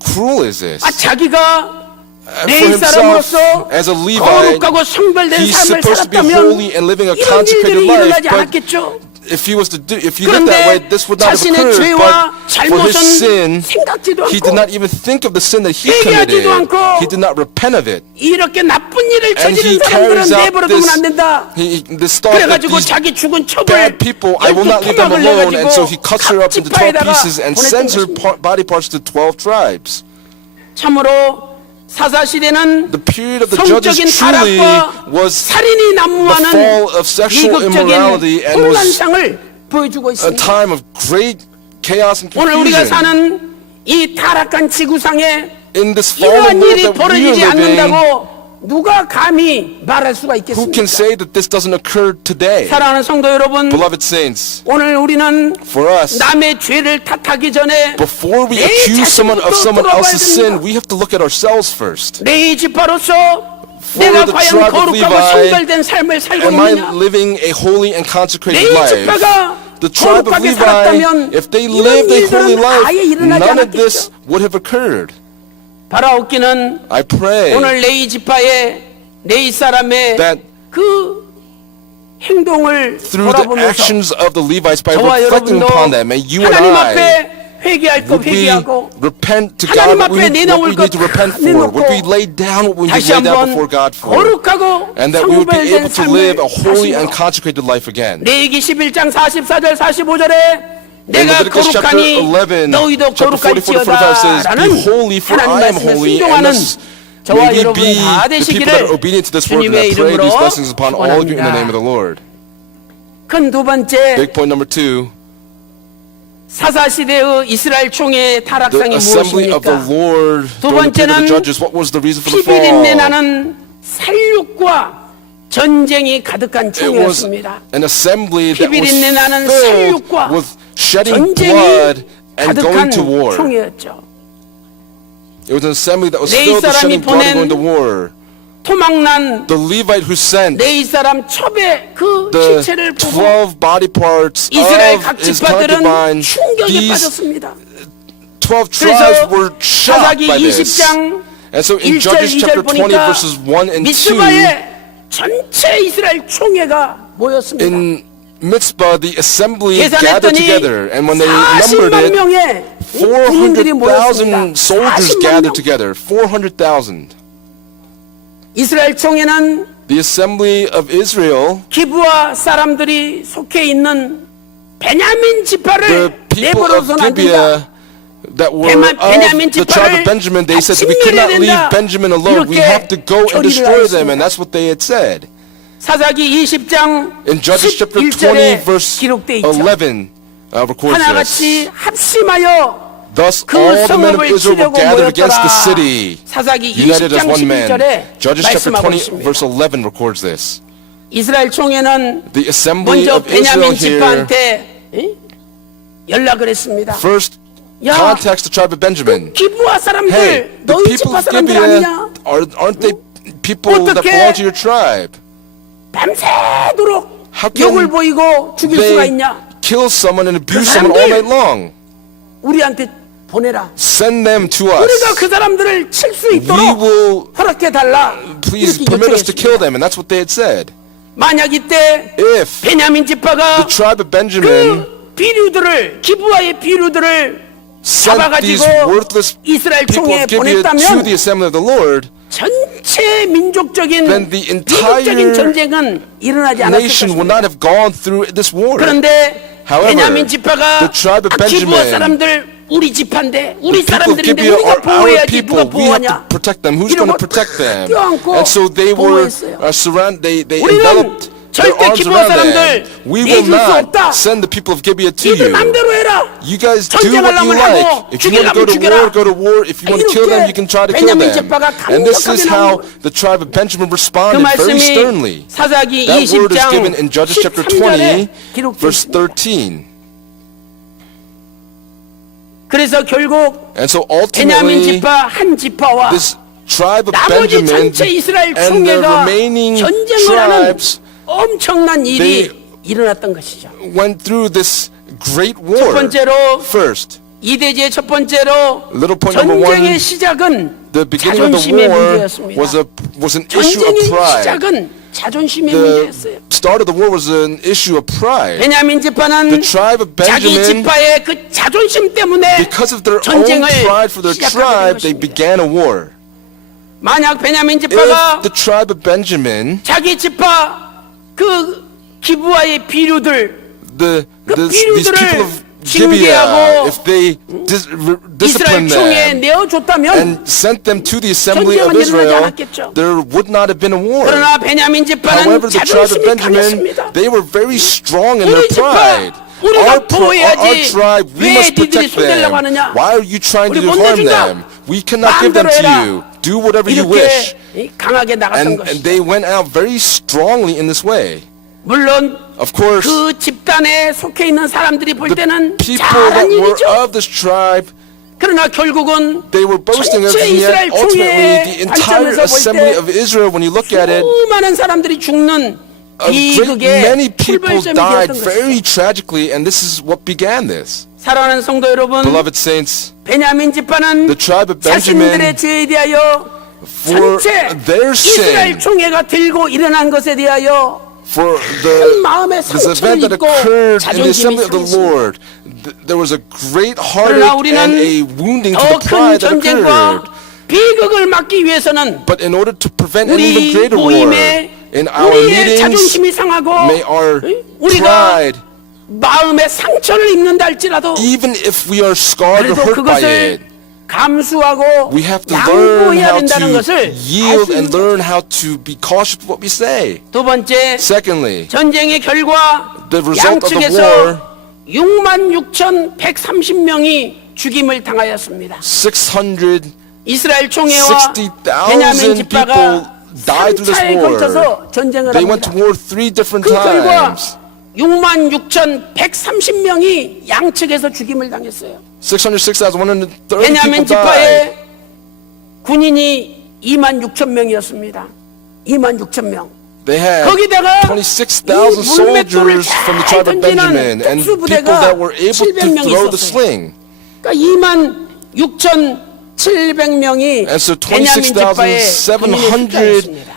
cruel is this? 아 자기가 For 레위 himself, 사람으로서 as a Levite, 거룩하고 성별된 he's 삶을 supposed to be 살았다면 holy and living a 이런 consecrated 일들이 life, 일어나지 but 않았겠죠. if he lived that way, 그런데 this would not have 자신의 occurred. 죄와 But for his sin, 잘못은 생각지도 he did 않고 not even think of the sin that he 회개하지도 committed. 않고 He did not repent of it. 이렇게 나쁜 일을 And he 저지른 사람들은 carries out 내버려두면 안 된다. this thought that 그래가지고 these 자기 죽은 첩을 bad people, I will not leave them 토막을 alone. And so 내가지고 he cuts her 각 up into 12 지파에다가 pieces and 보냈던 sends her 것입니다. body parts to 12 tribes. 참으로 사사시대는 The period of the judges 성적인 truly 타락과 was 살인이 난무하는 the fall of sexual immorality 비극적인 and was 혼란상을 보여주고 a 있습니다. time of great chaos and 오늘 우리가 confusion. 사는 이 타락한 지구상에 In this fallen 이러한 world 일이 that we are 벌어지지 living, 않는다고 누가 감히 말할 수가 who 있겠습니까? can say that this doesn't occur today? 사랑하는 성도 여러분, Beloved saints, 오늘 우리는 for us, 남의 죄를 탓하기 전에 before we 내 accuse someone of 자신부터 someone 돌아봐야 else's sin, 됩니다. we have to look at ourselves first. 내 지파로서 내가 the 과연 tribe of 거룩하고 Levi, 성결된 삶을 살고 Am I 있느냐? living a holy and consecrated 내 life? 지파가 The tribe of 거룩하게 Levi, 살았다면 if they 이런 lived a holy 일들은 아예 life, 일어나지 none of this 않았겠죠. would have occurred. 바라옵기는 I pray 오늘 레이 지파의 레이 사람의 that 그 행동을 through the 돌아보면서 actions of the Levites, by 저와 reflecting 여러분도 upon them, and you and 하나님 I, 앞에 회개할 것 would we 회개하고 repent to 하나님 God what we 앞에 need to repent for? 내놓고 Would we lay down what we need 다시 to lay down 한번 before God for? 거룩하고 And that we would be able 성별된 to live a 삶을 holy and 사시고 consecrated life again. 레위기 11장 44절 45절에 In 내가 Leviticus chapter 거룩하니 11, 너희도 chapter 44 to 45 says, 거룩할지어다라는 Be holy, for 하나님 I am 말씀에 holy, and 순종하는 thus 저와 may we 여러분 be 다 the people that are 되시기를 obedient to this word, and 주님의 I pray 이름으로 these blessings upon all of you in the name of the 축원합니다. Lord. 큰 두 번째 Big point number 2, 사사시대의 이스라엘 총회의 the 타락상이 assembly of the 무엇입니까? Lord 두 during the period of 번째는 the judges. What was the reason for the 피비린내 fall? 나는 살육과 전쟁이 가득한 It was 총회였습니다. an assembly that 피비린내 나는 was filled 살육과 with shedding 전쟁이 blood and going 가득한 to war. 총회였죠. It was an assembly that was 레위 filled with 사람이 shedding blood and going to 보낸 war. 토막난 The Levite who sent 레위 사람 첩의 그 the 시체를 보고 12 body parts 이스라엘 of 각 his 지파들은 concubine, 충격에 these 빠졌습니다. 12 tribes 그래서 were shocked 사사기 by this. 20장 And so in 1절 Judges 2절 chapter 20 보니까 verses 1 and 2, 미스바에 전체 이스라엘 총회가 모였습니다. in Mitzvah, the assembly gathered 계산했더니 together, and when they numbered 40만 it, 명의 군인들이 모였습니다. 400,000 soldiers 40만 gathered 명. together. 400,000. 이스라엘 총회는 The assembly of Israel, 기브와 사람들이 속해 있는 베냐민 the 지파를 people of 내버려서는 안 된다. Gibeah that were 베냐민 of the tribe of Benjamin, they said we could not leave Benjamin alone. We have to go and destroy them, and that's what they had said. 사사기 20장 In Judges chapter 20 11절에 verse 기록돼 있죠. 11 records this. 하나같이 합심하여 Thus 그 all the men of 성읍을 Israel were 치려고 gathered against the 모였더라. city, 사사기 united as 20장 one man. 11절에 Judges chapter 말씀하고 20 있습니다. verse 11 records this. 이스라엘 총회는 The assembly 먼저 of Israel 베냐민 here 지파한테 연락을 했습니다. first 야, contacts the tribe of Benjamin. 기브와 사람들 Hey, the 너희 people 지파 of 사람들 Gibeah, 아니냐? aren't they people that 어떻게 belong to your tribe? 밤새도록 How can 욕을 보이고 죽일 수가 They 있냐? kill someone and abuse 그 someone all 사람들- night long. 우리한테 보내라. Send them to 우리가 us. 그 사람들을 칠 수 We 있도록 will 허락해 달라. please 이렇게 permit us to kill 요청했습니다. them, and that's what they had said. 만약 이때 If 베냐민 지파가 the tribe of Benjamin 그 비류들을 기브와의 비류들을 sent these 잡아가지고 worthless 이스라엘 people 총회에 of Gibeah to 보냈다면 the assembly of the Lord, 전체 민족적인 then the 민족적인 entire 전쟁은 일어나지 않았을 nation would 것입니다. not have gone through this war. 그런데 However, 베냐민 지파가 the tribe of 아, 기브와 Benjamin, 사람들 우리 지파인데 우리 The people of 사람들인데 Gibeah 우리가 are our 보호해야지 people. 누가 We have to 보호하냐? protect them. Who's going to 이러고 protect them? 껴안고 And so they were 보호했어요. they 우리는 enveloped their 절대 arms 기브와 around them. 사람들 We will 내줄 수 not 없다. send the people of Gibeah to 니들 you. 맘대로 해라. You guys do what you 전쟁하려면 like. 하고 If you want to go to 죽이려면 war, go to war. If you want to kill them, you can try to kill 베냐민 them. 지파가 And this is 강력하게 how 나온 the tribe of Benjamin 그 responded very 말씀이 sternly. 사사기 That word is 20장 given in Judges chapter 13절에 20, verse 기록되어 있습니다. 13. 그래서 결국 And so 베냐민 ultimately, 지파 한 지파와 this tribe of 나머지 Benjamin 전체 이스라엘 and the 총회가 remaining 전쟁을 하는 tribes 엄청난 일이 they- 일어났던 것이죠. went through this great 첫 war. 번째로 First, 이대지의 첫 번째로 Little point number 전쟁의 one, 시작은 the beginning of the 자존심의 war 문제였습니다. was an issue of 전쟁의 pride. 시작은 자존심의 the 문제였어요. start of the war was an issue of pride. 베냐민 지파는 The tribe of 자기 Benjamin, 지파의 그 자존심 때문에 because of their own 전쟁을 pride for their 시작하게 된 tribe, they 것입니다. began a war. 만약 베냐민 If 지파가 the tribe of Benjamin, 자기 지파 그 기브아의 비류들 these 비류들을 people of 징계하고 Gibeah, if they 이스라엘 disciplined 총회에 them 내어줬다면 and sent them to the assembly of 전쟁은 일어나지 Israel, 않았겠죠. there would not have been a war. 그러나 베냐민 지파는 However, the tribe of 자존심이 Benjamin, 강했습니다. they were very strong in their 우리 지파, pride. 우리가 Our 보호해야지. tribe, we 왜 must 니들이 protect 손대려고 them. 하느냐? Why are you trying to 우리 못 harm 내준다. them? We cannot give them to 마음대로 해라. you. Do whatever you wish. 이렇게 강하게 나갔던 And 것이죠. they went out very strongly in this way. 물론 Of course, 그 집단에 속해 있는 사람들이 볼 the 때는 people 잘한 that were 일이죠. of this tribe, 그러나 결국은 they were boasting of 전체 it, 이스라엘 yet ultimately the 총회의 entire 관점에서 assembly 볼 of 때 Israel, when you look at it, 수많은 사람들이 죽는 a great many 비극의 people 출발점이 died 되었던 very 것이죠. tragically, and this is what began this. 사랑하는 성도 여러분, Beloved saints, 베냐민 지파는 the tribe of Benjamin, 자신들의 죄에 대하여 for 전체 their 이스라엘 sin, 총회가 들고 일어난 것에 대하여 for 큰 마음의 this event 상처를 that 입고 occurred in the 자존심이 assembly of the 상했습니다. Lord, there was a great 그러나 heartache and 우리는 a wounding to 더 the 큰 pride that 전쟁과 occurred. 비극을 막기 위해서는 But in order to prevent an even 우리 greater war, 모임에 in our 우리의 meetings, 자존심이 상하고 may our 우리가 pride, 마음의 상처를 입는다 할지라도 even if we are scarred or 그래도 hurt by it, 그것을 감수하고 we have to learn 양보해야 how 된다는 to 것을 yield 알수 and 있는 learn 거죠. how to be cautious with what we say. 두 번째, Secondly, 전쟁의 결과 the result of the 양측에서 war, 66,130명이 죽임을 당하였습니다. 660,000 이스라엘 총회와 베냐민 지파가 people died through this 3차에 war. 걸쳐서 전쟁을 They went 합니다. to war 3 different 그 결과 times. 66,130명이 양측에서 죽임을 당했어요. 606,130 people 베냐민 died. 지파의 군인이 26,000명이었습니다. 26,000명. They had 거기다가 26,000 이 물맷돌을 soldiers from the tribe of 잘 Benjamin 던지는 and people 특수부대가 that were able to 700명이 throw the 있었어요. sling. 그러니까 26,700명이 And so 베냐민 지파의 군인의 26,700 숫자였습니다.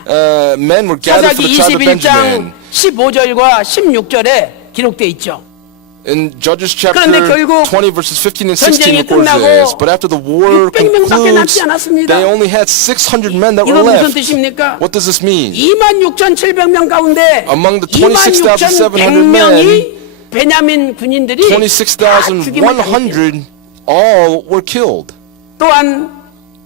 men were gathered for 사사기 the tribe of 21장 Benjamin. 15절과 16절에 기록되어 있죠. In Judges chapter 그런데 결국 20 verses 15 and 16 전쟁이 records 끝나고 this. But after the war 600명밖에 concludes, 남지 않았습니다. they only had 600 men that were 이건 무슨 left. 뜻입니까? What does this mean? 26,700명 가운데 Among the 26,700 26,100명이 베냐민 군인들이 다 죽임을 당했어요. 26,100 all were killed. 또한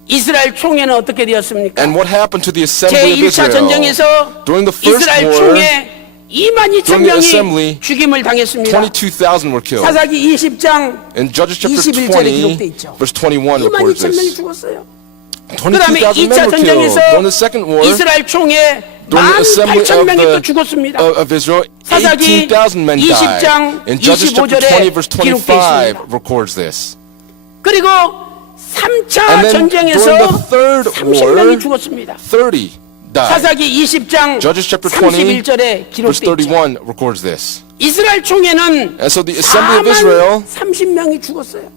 이스라엘 총회는 어떻게 되었습니까? And what happened to the assembly of 제1차 Israel? 전쟁에서 During the first 이스라엘 war, 총회 during the assembly, 22,000명이 죽임을 당했습니다. 22,000 were killed. 사사기 20장 In Judges chapter 21절에 20, 기록돼 있죠. verse 21 records 22,000명이 this. 죽었어요. 그다음에 22,000 men 2차 were killed. 전쟁에서 During the second war, 이스라엘 총회 during the assembly 18,000명이 또 죽었습니다. of Israel, 사사기 18,000 men 20장 died. In Judges chapter 20, 25절에 verse 기록되어 25 있습니다. records this. 그리고 3차 And then 전쟁에서 during the third 30명이 war, 죽었습니다. 30 died. 사사기 20장 Judges chapter 20, 31절에 verse 기록되어 있죠. 31 records this. 이스라엘 총회는 And so the assembly of Israel, 30명이 죽었어요.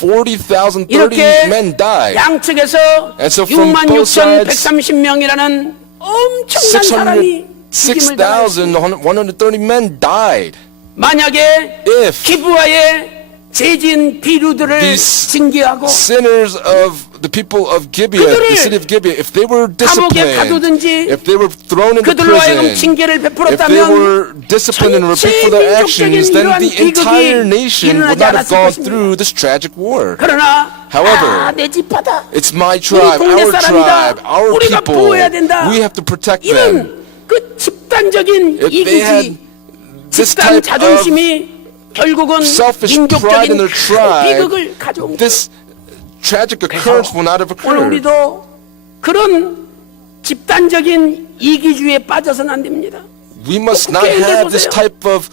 40,030 이렇게 men died. 양측에서 And so from both sides, 66,130명이라는 엄청난 사람이 죽임을 당했습니다. 606,130 men died. 만약에 If 기브아의 죄진 비류들을 these 징계하고 sinners of the people of Gibeah, 그들을 the city of Gibeah, if they were 감옥에 disciplined, 가두든지 if they were thrown into 그들로 하여금 prison, 징계를 if they 베풀었다면 were disciplined and repeat for their actions, then the entire nation would not have gone through this tragic war. 그러나 However, 내 집하다. It's my 우리 tribe, 동네 our 사람이다. tribe, our 우리가 people. 보호해야 된다. We have to protect them. 이런 그 집단적인 If they had 이기주의, this 집단 type of 자존심이 결국은 selfish pride in 민족적인 their 큰 tribe, 비극을 가져온 거예요. this tragic occurrence will not have 오늘 occurred. 우리도 그런 집단적인 이기주의에 빠져서는 안 됩니다. We must not 국회의원들 have this 보세요. type of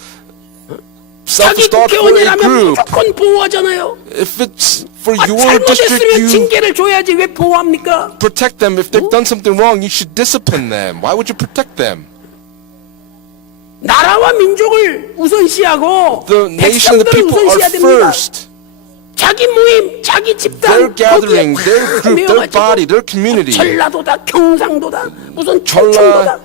자기 selfish thought for a 국회의원이라면 group. 무조건 보호하잖아요. If it's for your district, 잘못했으면 you 징계를 줘야지 왜 보호합니까? protect them. If they've done something wrong, you should discipline them. Why would you protect them? 나라와 민족을 우선시하고 The nation and the 백성들을 people are 우선시해야 됩니다. first. 자기 모임, 자기 집단, Their gathering, their group, their 모여가지고 body, their community. 전라도다, 경상도다, 무슨 전라, 충청도다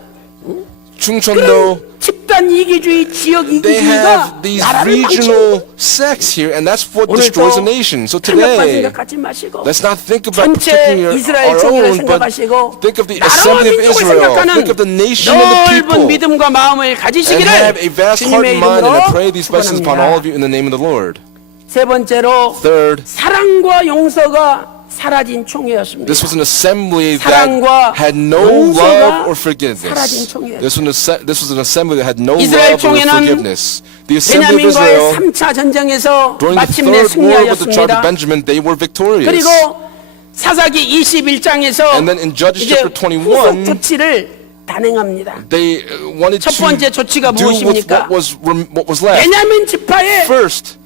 Chungcheondo, 집단 이기주의, 지역 they 이기주의가 have these 나라를 망치고 regional sects here, and that's what destroys a 오늘도 nation. So 편협한 today, 생각하지 마시고 let's not think about 전체 protecting 이스라엘 our 총회를 own, but 생각하시고 think of the 나라와 assembly of 민족을 Israel. 생각하는 Think of the nation and the 넓은 people. 믿음과 마음을 And 가지시기를 have a vast heart 주님의 and mind, and I pray 이름으로 these blessings upon all of 축원합니다. you in the name of the Lord. 세 번째로 Third, 사랑과 용서가 사라진 총회였습니다. this was an assembly 사랑과 that had no 용서가 love or forgiveness. 사라진 총회였습니다. This was an assembly that had no 이스라엘 love or 총회는 forgiveness. The assembly of 베냐민과의 Israel, 3차 전쟁에서 during the 마침내 third war with the tribe of 승리하였습니다. Benjamin, they were victorious. 그리고 사사기 21장에서 And then in Judges 이제 chapter 21, 후속 조치를 단행합니다. They wanted 첫 번째 to 조치가 do with 무엇입니까? what was left. 베냐민 지파의 First,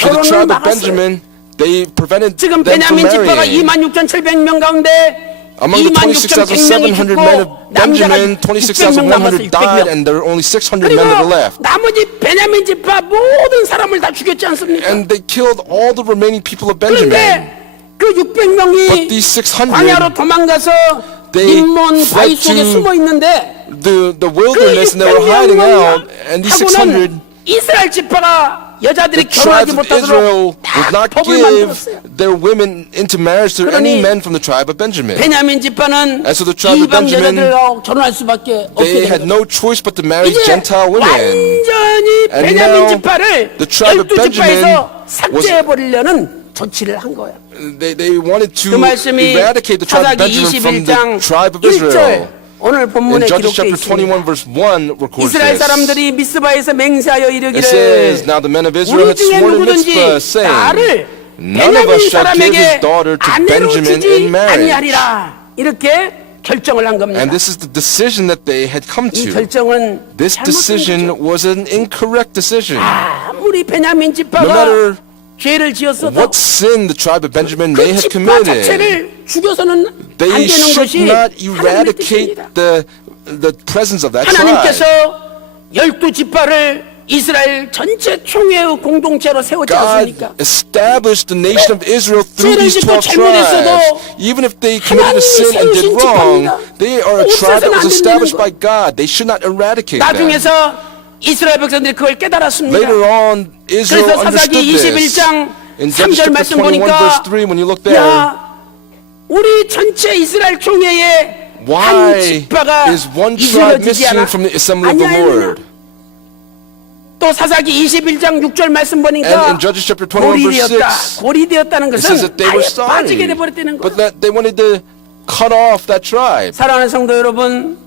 to the 결혼을 tribe of 막았어요. Benjamin, they prevented 지금 them from 베냐민 지파가 marrying. 26,700명 가운데 Among the 26,700 26,100명이 men of 죽고 남자가 Benjamin, 600명 남았어요. 26,100 died, 600명. and there were only 600 men that were 그리고 left. 나머지 베냐민 지파 모든 사람을 다 죽였지 않습니까? And they killed all the remaining people of Benjamin. 그런데 그 But 600명이 these 600, 광야로 도망가서 they 인몬 바위 fled 속에 to 숨어 있는데 the 그 wilderness, and they were hiding out. And these 600, 600명하고는 이스라엘 지파가 여자들이 the tribes 결혼하지 of Israel 못하도록 would 다 not 법을 give 만들었어요. their women into marriage to any 그러니 men from the tribe of Benjamin. 베냐민 지파는 And so the tribe of 이방 Benjamin, 여자들하고 결혼할 수밖에 없게 They 된 had 거죠. no choice but to marry 이제 Gentile women. 완전히 And 베냐민 now 지파를 the tribe of 12지파에서 Benjamin 삭제해 버리려는 조치를 한 거예요. They wanted 그 to 말씀이 eradicate the tribe of 사사기 Benjamin from 21장 the tribe of 1절 Israel. 오늘 In 본문에 Judges 기록되어 chapter 21 있습니다. verse 1 records 이스라엘 this. 사람들이 미스바에서 맹세하여 It 이르기를 says, Now the men of Israel 우리 had 중에 sworn in 누구든지 Mitzvah, saying, 나를 None of us 베냐민 shall give his 사람에게 daughter to 아내로 Benjamin 주지 in marriage. 아니하리라 이렇게 결정을 한 겁니다. And this is the decision that they had come 이 to. 결정은 This 잘못된 decision 거죠. was an incorrect decision. 아무리 베냐민 No 지파가 matter 죄를 지었어도 what sin the tribe of Benjamin 그 may have 지파 committed, 자체를 죽여서는 안 they 되는 should 것이 not 하나님의 eradicate 뜻입니다. the presence of that 하나님께서 tribe. 12지파를 이스라엘 전체 총회의 공동체로 세우지 God 않습니까? established the nation of Israel through these 12 잘못했어도 tribes. Even if they committed a 하나님이 sin and did 세우신 wrong, 지파입니다. they are a tribe that was 없어서는 안 established 된다는 by God. They should not eradicate them. 나중에서 이스라엘 백성들이 그걸 깨달았습니다. Later on, Israel 그래서 사사기 understood this. 21장 In Judges 3절 chapter 말씀 21 보니까 verse 3, when you look there, 야 우리 전체 이스라엘 총회에 한 why 지파가 is one tribe 이스라엘이지 않아? missing from the assembly of the Lord? 또 사사기 21장 6절 말씀 And 보니까 in Judges chapter 21 verse 6, 고리되었다는 it says 것은 that they were 아예 빠지게 sorry, 돼버렸다는 but 거예요. that they wanted to cut off that tribe. 사랑하는 성도 여러분,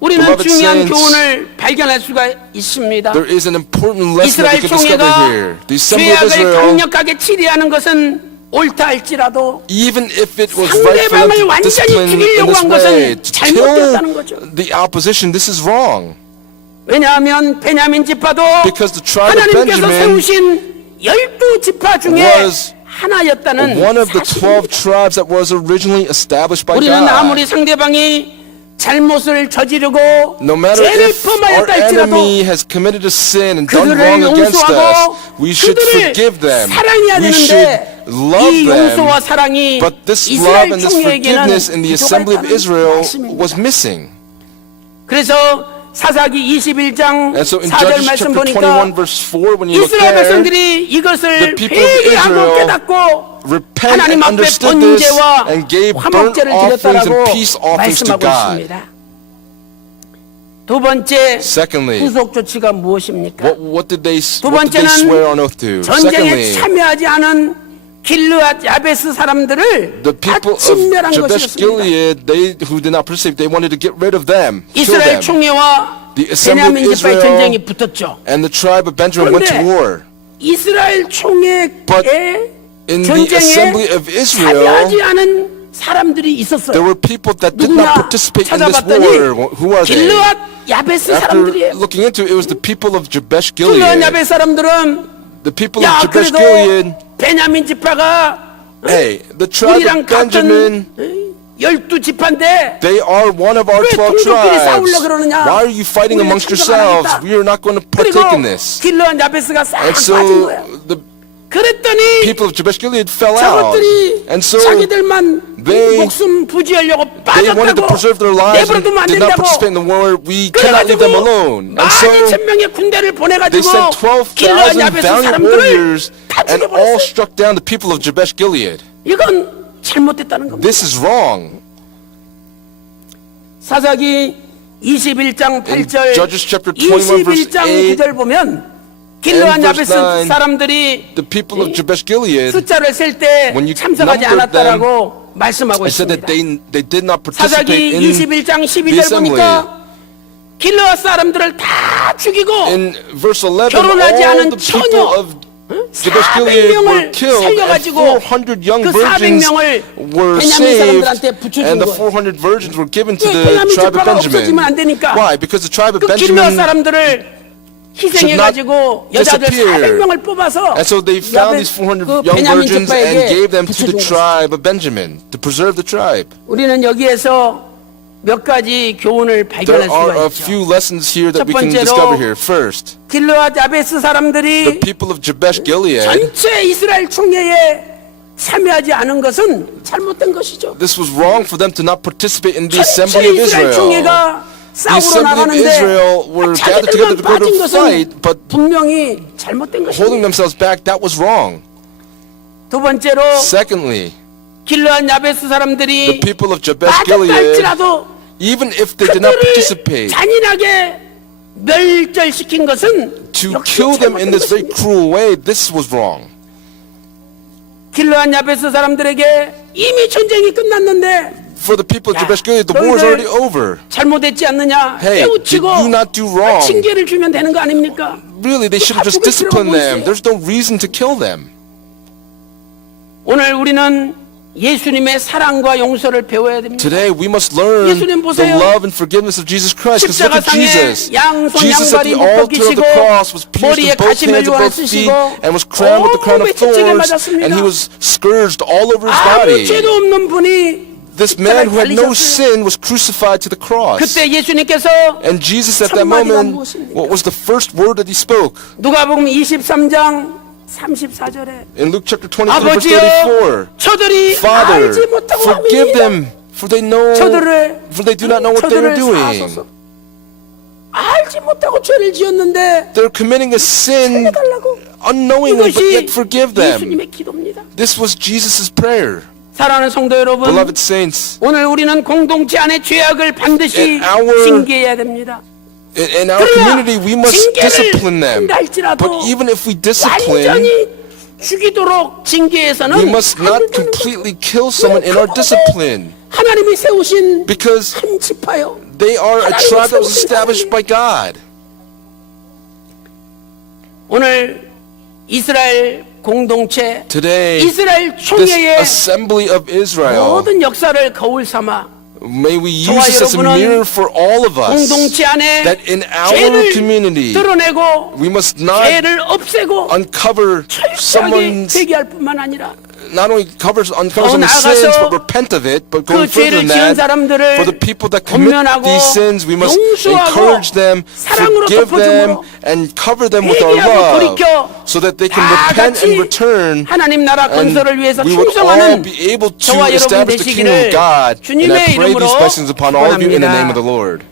우리는 Beloved 중요한 saints, 교훈을 발견할 수가 있습니다. There is an important lesson that we 이스라엘 can discover 총회가 here. The assembly of 죄악을 Israel, 강력하게 치리하는 것은 옳다 할지라도 even if it was right for them 상대방을 to 완전히 discipline in 죽이려고 this 한 way, 것은 to 잘못되었다는 kill 거죠. the opposition, this is wrong. 왜냐하면 베냐민 지파도 Because the tribe of 하나님께서 Benjamin 세우신 12지파 중에 was 하나였다는 One of the 12 사실입니다. tribes that was originally established by 우리는 God. 아무리 상대방이 잘못을 저지르고 No matter 죄를 if our 범하였다 할지라도 enemy has committed a sin and done 그들을 wrong against us, 용서하고 we should 그들을 forgive them. 사랑해야 We should 되는데 love 이 용서와 them. 사랑이 But this love 이스라엘 and this 총회에게는 forgiveness in the assembly of 부족하다는 Israel 말씀입니다. was missing. 그래서 사사기 21장 And so in 4절 Judges 말씀 chapter 보니까 21 verse 4, when you look 이스라엘 there, 백성들이 이것을 the people of 회개하고 Israel 깨닫고 repent 하나님 and 앞에 understood this 번제와 and gave burnt 화목제를 offerings 드렸다라고 and peace offerings to 말씀하고 God. 있습니다. 두 번째 Secondly, 후속 조치가 무엇입니까? what did they 두 swear on oath to? 번째는 전쟁에 Secondly, 참여하지 않은 길르앗 야베스 사람들을 the 다 people of 침멸한 Jabesh 것이었습니다. Gilead, they who did not participate, they wanted to get rid of them, kill 이스라엘 them. 총회와 The assembly of 베냐민 지파의 Israel 전쟁이 붙었죠. and the tribe of Benjamin went to 그런데 war. 이스라엘 But 총회의 in the assembly 전쟁에 of Israel, 참여하지 않은 사람들이 있었어요. there were people that did not 누구냐 participate in this 찾아봤더니 war. Who are they? 길르앗 야베스 After 사람들이에요. looking into it, it was the people of Jabesh 길르앗 Gilead. 야베스 사람들은 The people of 야 Jabesh 그래도 Gilead, 베냐민 지파가 hey, the tribe 우리랑 of Benjamin, 같은 12지파인데 they are one of our 왜 12 동족끼리 tribes. 싸우려 그러느냐? Why are you fighting 우리는 amongst 참석 안 yourselves? 하겠다. We are not going to 그리고 partake in this. 길르앗 야베스가 싹 And 빠진 so 거예요. the 그랬더니 그랬더니 people of Jabesh Gilead fell out. 저것들이 And so 자기들만 they- 목숨 부지하려고 they wanted to 빠졌다고 preserve their lives and 내버려두면 안 did not 된다고 participate in the war. We cannot leave them alone. And so 12,000명의 군대를 they 보내가지고 sent 길르앗 12,000 야베스 valiant 사람들을 warriors 다 and all 죽여버렸어요. struck down the people of Jabesh Gilead. 이건 잘못됐다는 겁니다. This is wrong. 사사기 21장 In 8절, Judges chapter 21 verse 21장 8 9절 보면 길르앗 and verse 야베스 9, 사람들이 The people of Jabesh Gilead, 숫자를 셀 때 when you 참석하지 numbered 않았다라고 말씀하고 it said 있습니다. that they did not 사사기 participate in 21장 the 12절 assembly. 보니까 길르앗 사람들을 다 죽이고 In verse 11, 결혼하지 all 않은 the people 처녀 of Jabesh Gilead were 400명을 killed, and 살려가지고 400 young 그 virgins 400명을 were 베냐민 saved, 사람들한테 붙여준 and the 거예요. 400 virgins were given to 왜 the 베냐민 tribe of 지파가 없어지면 안 Benjamin. 되니까? Why? Because the tribe of 그 길르앗 Benjamin, 사람들을 희생해가지고 여자들 disappear. 400명을 뽑아서 and so they found these 400 그 young 베냐민 virgins and 지파에게 gave them to the 붙여준 거예요. tribe of Benjamin to preserve the tribe. 우리는 여기에서 몇 가지 교훈을 발견할 There are 수가 a 있죠. few lessons here that 첫 we can 번째로 discover here. First, 길르앗 야베스 the 사람들이 people of Jabesh Gilead, 전체 이스라엘 총회에 참여하지 않은 것은 잘못된 것이죠. this was wrong for them to not participate in the 전체 assembly of 이스라엘 Israel. 총회가 The 싸우러 assembly of 나가는데 Israel were gathered together to 자기들만 go 빠진 to fight, 것은 but 분명히 잘못된 holding 것입니다. themselves back, that was wrong. 두 번째로 Secondly, 길르앗 야베스 the 사람들이 people of Jabesh 빠졌다 Gilead, 할지라도 even if they did not 그들을 participate, 잔인하게 멸절시킨 것은 to 역시 kill them in 잘못된 this very 것입니다. cruel way, this was wrong. 길르앗 야베스 사람들에게 이미 전쟁이 끝났는데 For the people of 야, Jabesh Gilead, the war is 너희들 already over. 잘못했지 않느냐 Hey, 깨우치고 did you not do wrong? 징계를 주면 되는 거 아닙니까? Really, they should have just disciplined them. There's no reason to kill them. 오늘 우리는 예수님의 사랑과 용서를 배워야 됩니다. Today, we must learn 예수님 the 보세요. love and forgiveness of Jesus Christ. Because look at 십자가상에 Jesus. 양손 Jesus at 양발이 the altar of 묶이시고 the cross was pierced 머리에 with both 가시멜 hands and 요한을 both feet 쓰시고 and was crowned with the crown of 온몸에 채찍을 thorns, 맞았습니다. and he was scourged all over his 아무 body. 죄도 없는 분이 This man who had no 달리셨어요. sin was crucified to the cross. 그때 예수님께서 And Jesus at that 첫 마디가 moment, 무엇입니까? what was the first word that he spoke? 누가복음 23장 34절에 In Luke chapter 23, verse 아버지여 34. 저들이 Father, 알지 못하고 forgive 함이니이다. them, for they do not know what they are 저들을 doing. 사하소서. 알지 못하고 죄를 지었는데 They're committing a sin 살려달라고. unknowingly, but yet 이것이 forgive them. 예수님의 기도입니다. This was Jesus' prayer. 사랑하는 성도 여러분, Beloved saints, 오늘 우리는 공동체 안의 죄악을 반드시 In our- 징계해야 됩니다. in our 그러나 community, we must 징계를 discipline them. 한다 할지라도 But even if we discipline, 완전히 죽이도록 징계해서는 we must 안 not 된다는 completely kill someone in our discipline. 하나님이 세우신 Because 한 지파요. they are a tribe that was established by God. 오늘 이스라엘 공동체, Today, 이스라엘 this 총회의 assembly of Israel, 모든 역사를 거울 삼아 may we use 저와 this as a 여러분은 mirror for all of us. 공동체 안에 That in our 죄를 community, 드러내고 we must not 죄를 없애고 uncover 철저하게 someone's, 회개할 뿐만 아니라 not only uncover 더 someone's 나아가서 sins, but repent of it, but 그 going further 죄를 지은 than that, 사람들을 for the people that commit 권면하고 these sins, we must 용서하고 encourage them, 사랑으로 forgive them, 덮어줌으로 and cover them with our 회개하고 love, 돌이켜 so that they can 다 repent 같이 and return, 하나님 나라 and 건설을 위해서 we would all 충성하는 be able to 저와 여러분 establish the kingdom of 되시기를 God. And 주님의 I pray 이름으로 these blessings upon all of you in the name of the Lord.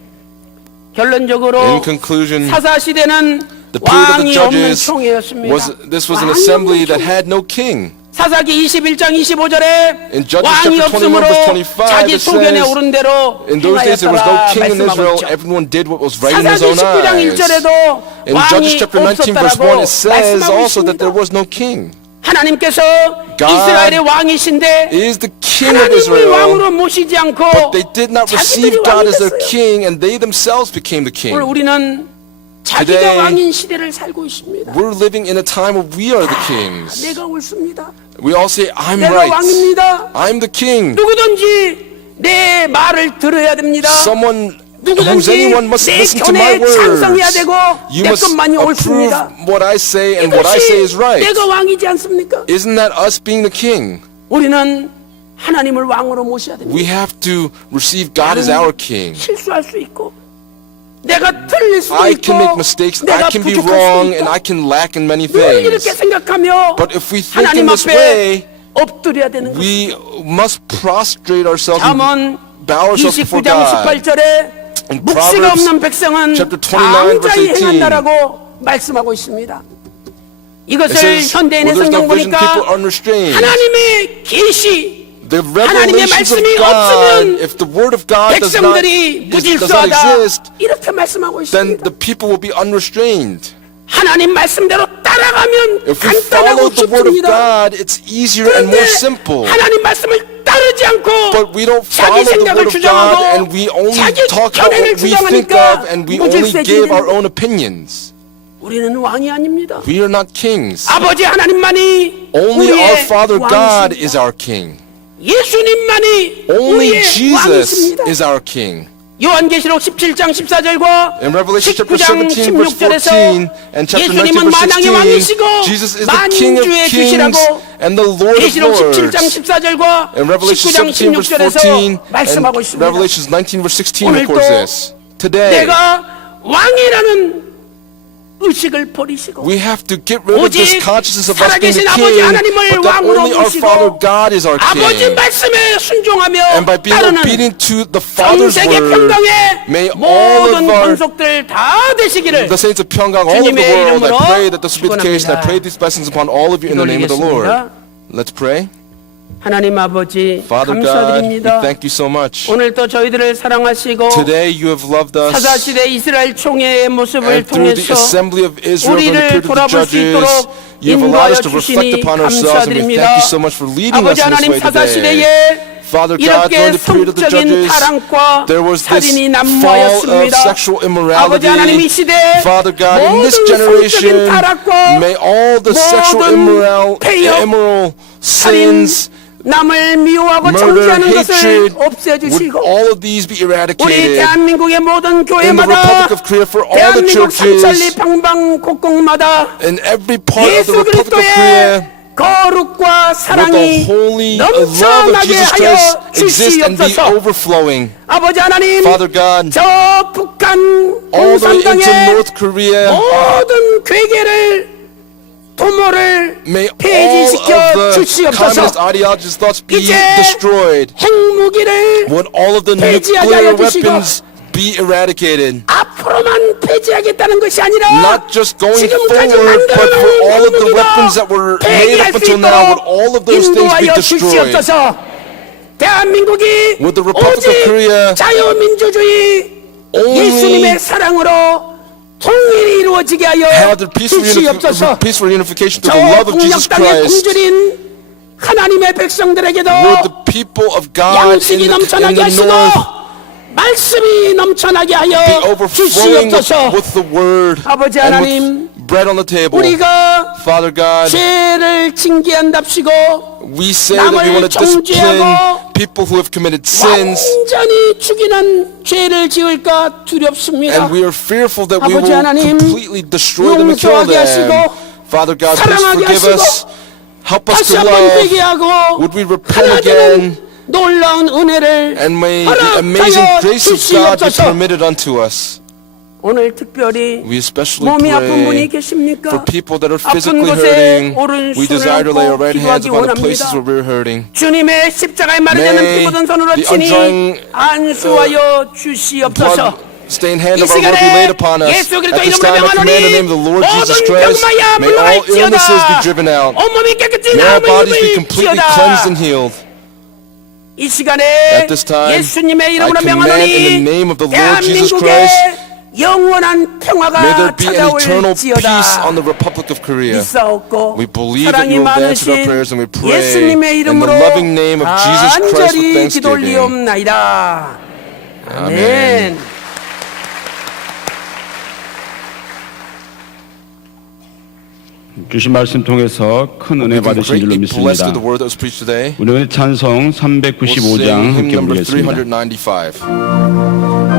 결론적으로 In conclusion, 사사 시대는 the period of the 왕이 없는 judges 총회였습니다. this was an 왕이 assembly 없는 that 총회. had no king. 사사기 21장 25절에 In Judges 왕이 chapter 21 없으므로 verse 25, 자기 it 소견에 says, 오른 대로 In those days there was no 행하였더라 king in 말씀하고 Israel. 있죠. Everyone did what was right in his 사사기 own 19장 eyes. 1절에도 In 왕이 Judges chapter 19 verse 1 없었다라고 it says 말씀하고 also that there 있습니다. was no king. 하나님께서 God 이스라엘의 왕이신데 Is the king of 하나님을 Israel, 왕으로 모시지 않고 but they did not receive 자기들이 God 왕이 as their 됐어요. king, and they themselves became the king. 오늘 우리는 자기가 Today, 왕인 시대를 살고 있습니다. We're living in a time where we are the kings. 내가 옳습니다. We all say, I'm 내가 right. 왕입니다. I'm the king. 누구든지 내 말을 들어야 됩니다. Someone whose 누구든지 anyone must 내 listen to my 견해에 찬성해야 words. 되고 You 내 must 것만이 approve 옳습니다. what I say, and what I say is 이것이 right. 내가 왕이지 않습니까? Isn't that us being the king? 우리는 하나님을 왕으로 모셔야 됩니다. We have to receive God as our king. 실수할 수 있고 내가 틀릴 수도 I 있고 can make mistakes, I 내가 can be 부족할 wrong, 수도 and I 있다. can lack in many 늘 things. 이렇게 생각하며 But if we think in 하나님 this 앞에 way, 엎드려야 되는 거예요. we must prostrate ourselves 잠언 and bow ourselves before 29장 God. 18절에 In 묵시가 Proverbs 없는 백성은 chapter 29 방자히 verse 18. 행한다라고 말씀하고 있습니다. It 이것을 says, 현대인의 where there's no 성경 vision, 보니까 people are unrestrained. 하나님의 계시 The 하나님의 revelations of 말씀이 God, 없으면 if the word of God does not 백성들이 exist, 무질서하다 이렇게 말씀하고 then 있습니다. the people will be unrestrained. 하나님 말씀대로 따라가면 If we follow 간단하고 the word of 쉽습니다. God, it's easier and 그런데 more simple. 하나님 말씀을 따르지 않고 But we don't 자기 follow the 생각을 word of God, 주장하고 and we only 자기 talk about 견해를 what we think 주장하니까 of, and we only 무질서해지는 give our own opinions. 우리는 왕이 아닙니다. We are not kings. 아버지 하나님만이 Only 우리의 our Father God 왕이십니다. is our king. 예수님만이 Only 우리의 Jesus 왕이십니다. is our king. 요한계시록 17장 14절과 In Revelation chapter 19장 17 verse 16절에서 14 and chapter 19 예수님은 verse 만왕의 16, 왕이시고 Jesus is the King of 만주의 kings 주시라고 and the Lord of 계시록 17장 lords. 14절과 In Revelation 19장 17 verse 16절에서 14 말씀하고 and 있습니다. Revelation 19 verse 16 오늘도 records this. Today, 내가 왕이라는 의식을 버리시고 we have to get rid of this 오직 consciousness of us being the 살아계신 아버지 king, 하나님을 but that 왕으로 only our 모시고 Father God is our 아버지 king. 말씀에 순종하며 And by being 따르는 obedient to the 전 Father's 세계 word, 평강의 may all 모든 of our 권속들 다 되시기를 the saints of Pyongyang, all of the 주님의 world, I 이름으로 pray that this will be the case, and I 축원합니다. pray these blessings upon all of you in the name of the Lord. 기도드리겠습니다. Let's pray. 하나님 아버지 Father God, we 감사드립니다. thank you so much. 오늘도 저희들을 사랑하시고 Today you have loved us, 사사시대 이스라엘 총회의 모습을 and through the 통해서 assembly of Israel and the 우리를 period of the 돌아볼 수 judges, 있도록 you have allowed us to 인도하여 reflect 주시니 upon ourselves, and we thank you so 감사드립니다. much for leading us 아버지 in this 하나님 way 사사시대에 today. Father God, 이렇게 during the period of the 성적인 judges, 타락과 there was this 살인이 fall of 난무하였습니다. sexual 아버지 하나님 이 immorality. 시대 Father God, in this 모든 generation, 성적인 타락과 may all the sexual 모든 폐역, immoral 살인, sins, 남을 미워하고 murder, 정죄하는 것을 hatred, would 없애주시고 all of these be 우리 eradicated. 대한민국의 모든 In the 교회마다 Republic of Korea, for all the 대한민국 삼천리 churches, 방방곡곡마다 in every part of the 예수 Republic of 그리스도의 Korea, 거룩과 where the 사랑이 holy love of 넘쳐나게 Jesus 하여 Christ exists and be 주시옵소서. overflowing. 아버지 하나님 Father God, 저 북한 all the way into 공산당의 North Korea, 모든 괴계를 도모를 may all 폐지시켜 of the 주시옵소서. communist ideologies' thoughts be 이제 destroyed. 핵무기를 Would all of the 폐지하게 nuclear 하여 주시고, weapons be eradicated. 앞으로만 폐지하겠다는 것이 아니라 Not just going 지금까지 forward, but for all of the 만들어놓은 weapons that were made 폐기할 up 수 until now, would 있도록 all of those things be 인도하여 destroyed. 주시옵소서. 대한민국이 Would the Republic of 오직 Korea 자유민주주의 only 예수님의 사랑으로 통일이 이루어지게 하여 have the peaceful 주시옵소서. unification through 저 the love of 북녘 Jesus 땅에 Christ. 굶주린 하나님의 백성들에게도 Would the people of God 양식이 in 넘쳐나게 the 하시고 north 말씀이 넘쳐나게 be 하여 overflowing 주시옵소서. with the word 아버지 and 하나님, with bread on the table. 우리가 Father God, 죄를 징계한답시고 we say that we want to 남을 discipline 정죄하고 people who have committed sins, 완전히 죽이는 죄를 지을까 두렵습니다. and we are fearful that we 아버지 will 하나님, completely destroy them and kill 용서하게 them. 하시고, Father God, please 사랑하게 forgive 하시고, us. Help us 다시 to 한번 love. 회개하고 Would we repent 하나님은 again? 놀라운 은혜를 And may the amazing 허락하여 grace of God be 주시옵소서. permitted unto us. 오늘 특별히 We especially 몸이 아픈 분이 pray 계십니까? for people that are 아픈 physically 곳에 hurting. We 오른손을 desire to lay our 얹고 right hands 기도하기 upon the 원합니다. places where we're hurting. 주님의 십자가에 마르지 않는 May 피 묻은 손으로 the 치니 undrying, 안수하여 주시옵소서. Blood-stained hand 이 of our Lord be 시간에 laid upon us. 예수 그리스도 At this 이름으로 time, I command in the name of the Lord 명하노니 Jesus 모든 Christ, 병마야 may all illnesses be 물러갈지어다. driven out. 온몸이 깨끗이 May our 나음을 bodies be completely cleansed and 입을지어다. healed. 이 시간에 At this time, 예수님의 I 이름으로 command in the 명하노니 name of the Lord Jesus 대한민국에 Christ, 영원한 may there 평화가 be an eternal peace 찾아올지어다. on the Republic of Korea. 믿사옵고 We believe that 사랑이 you will have answered our 많으신 prayers, and we pray 예수님의 in the 이름으로 loving name of Jesus Christ with 간절히 thanksgiving. 기도올리옵나이다. 아멘. 주신 말씀 통해서 큰 은혜 We've been 받으신 줄로 greatly blessed 믿습니다. through the word that was preached today. 우리 오늘 찬송 We'll sing 395장 hymn 함께 number 부르겠습니다. 395.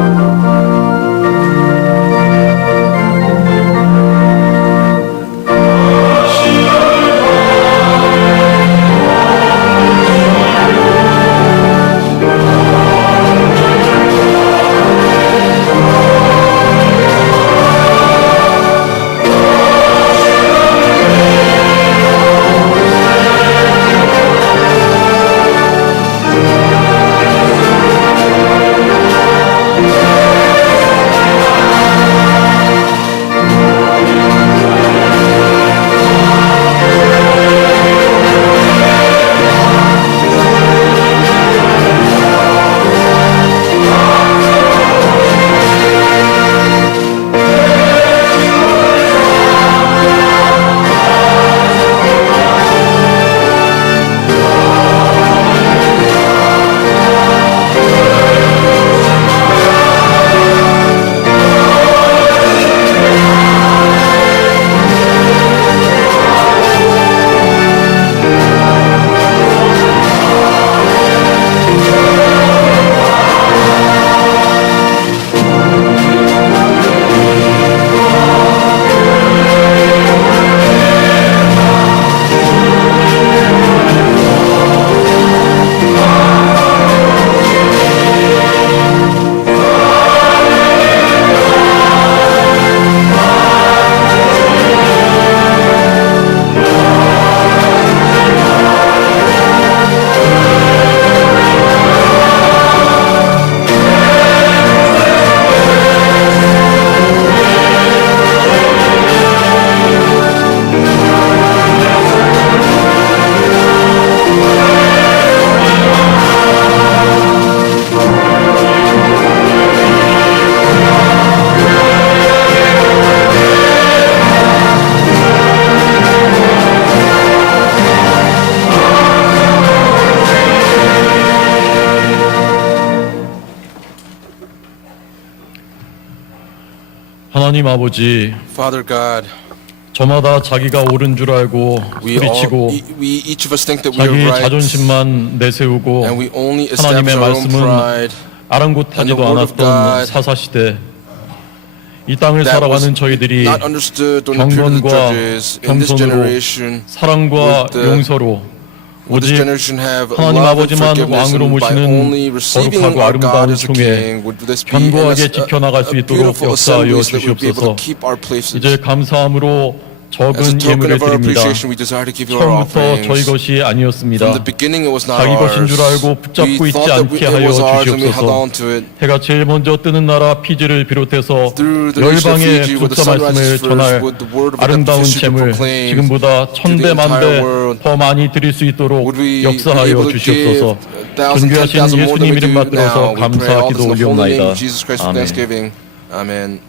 하나님 아버지, Father God, 저마다 자기가 옳은 줄 알고 소리치고 we each of us think that we 자기 are right, 자존심만 내세우고 and we only 하나님의 establish our own 말씀은 pride. 아랑곳하지도 And the word of 않았던 God 사사시대, 이 땅을 That was 살아가는 저희들이 not understood during the period of the 경건과 judges. In this 겸손으로 generation, 사랑과 with the- 용서로 would this 오직 generation have 하나님 love and 아버지만 forgiveness, 왕으로 and by only 모시는 receiving 거룩하고 our God 아름다운 as a 총에 king, would this be in 견고하게 us 지켜나갈 수 a 있도록 beautiful 역사하여 assembly so that we'd be able 주시옵소서. to keep our places. 이제 감사함으로 As a 적은 token 예물을 of our 드립니다. appreciation, we desire to give you our 처음부터 저희 offerings. 것이 아니었습니다. From the beginning, it was not 자기 것인 ours. 줄 알고 We 붙잡고 있지 thought that 않게 it 하여 was ours and we held 주시옵소서. on to it. 해가 제일 먼저 뜨는 나라 피지를 비롯해서 Through the nation of 열방의 Fiji, with the 국사 sun 말씀을 rises 전할 first, with the word of 아름다운 redemption to 재물 proclaim 지금보다 to the 천배 entire 만배 world. 더 많이 드릴 수 있도록 Would we be 역사하여 able to give 주시옵소서. 1,000, 존귀하신 10,000 more 예수님 than we 이름 do 받들어서 now? We pray 감사 all this 기도 in the holy name 올리옵나이다. of Jesus Christ with 아멘. thanksgiving. Amen.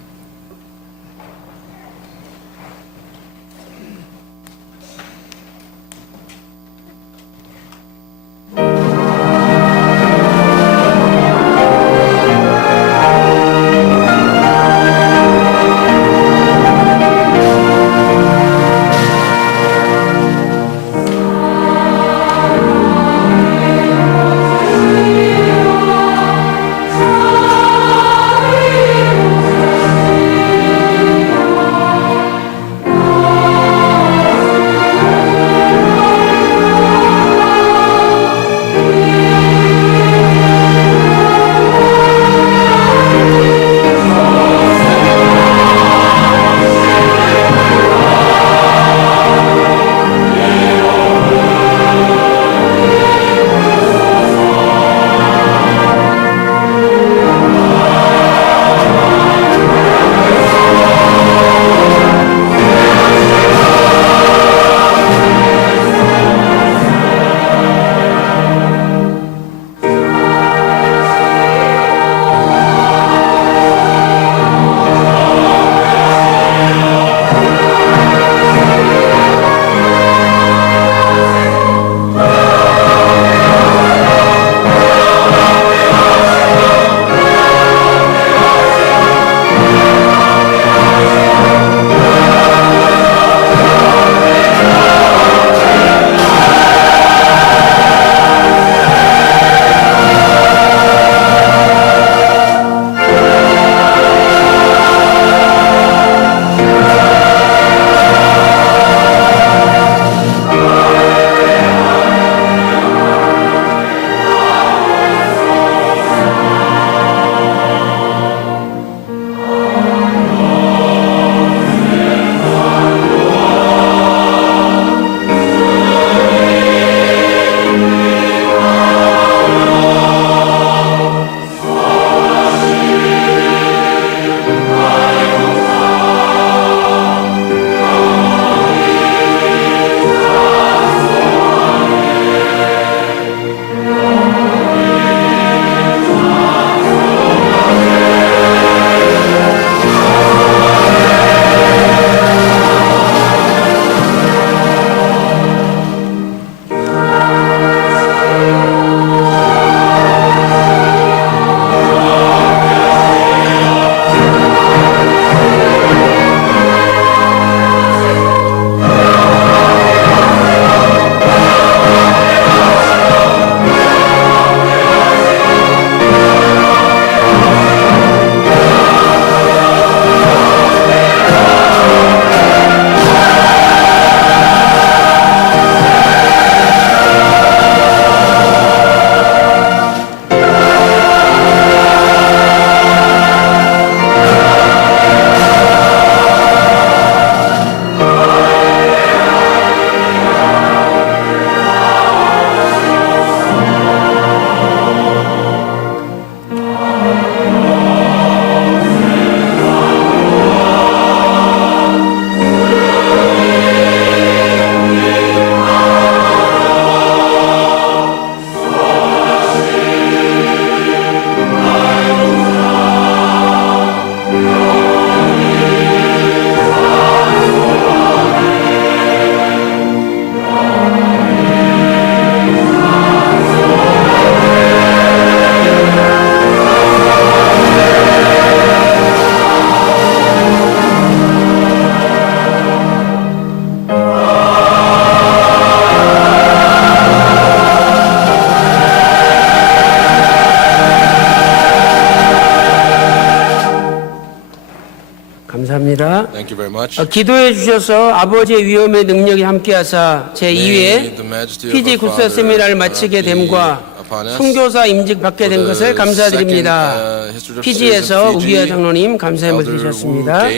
Thank you very much. 기도해 주셔서 아버지의 위엄의 능력이 함께하사 제2회 PG 국사 세미나를 마치게 됨과 선교사 임직 받게 된 것을 감사드립니다. PG에서 우기야 장로님 감사함을 드리셨습니다.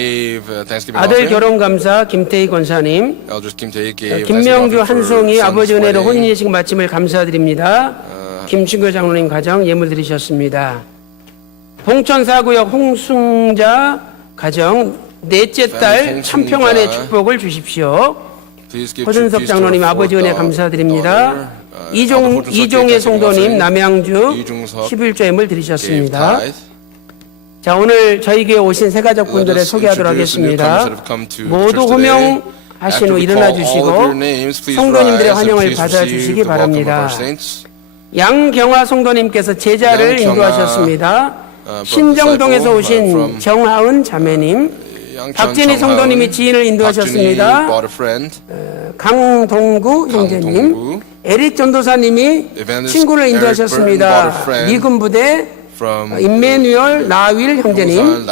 아들 결혼 감사 김태희 권사님, 김명규 한송이 아버지 은혜로 혼인 예식 마침을 감사드립니다. 김춘교 장로님 가정 예물 드리셨습니다. 봉천 4구역 홍승자 가정 넷째 딸 참평안의 축복을 주십시오. 허준석 장로님 아버지 은혜 감사드립니다. 이종의 성도님 남양주 11조 예물 드리셨습니다. 자, 오늘 저희 교회 오신 새가족 분들을 소개하도록 하겠습니다. 모두 호명하신 후 일어나 주시고 성도님들의 환영을 받아주시기 바랍니다. 양경화 성도님께서 제자를 인도하셨습니다. 신정동에서 오신 정하은 자매님, 박진희 성도님이 지인을 인도하셨습니다. 강동구 형제님, 에릭 전도사님이 친구를 인도하셨습니다. 미군 부대 임매뉴얼 나윌 형제님,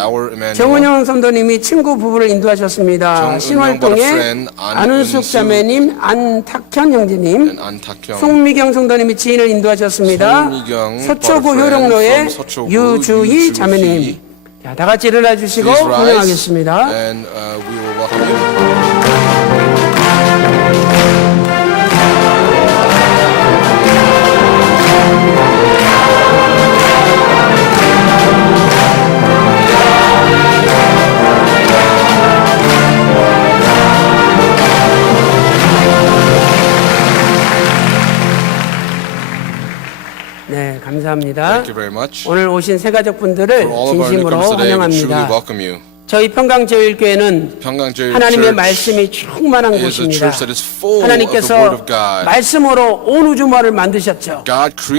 정은영 선도님이 친구 부부를 인도하셨습니다. 신월동의 안은숙 자매님, 안탁현 형제님, 송미경 성도님이 지인을 인도하셨습니다. 서초구 효령로의 유주희 자매님. 자, 다 같이 일어나 주시고 환영하겠습니다. 네, 감사합니다. 오늘 오신 새가족 분들을 진심으로 환영합니다. 저희 평강제일교회는 하나님의 말씀이 충만한 곳입니다. 하나님께서 말씀으로 온 우주만을 만드셨죠.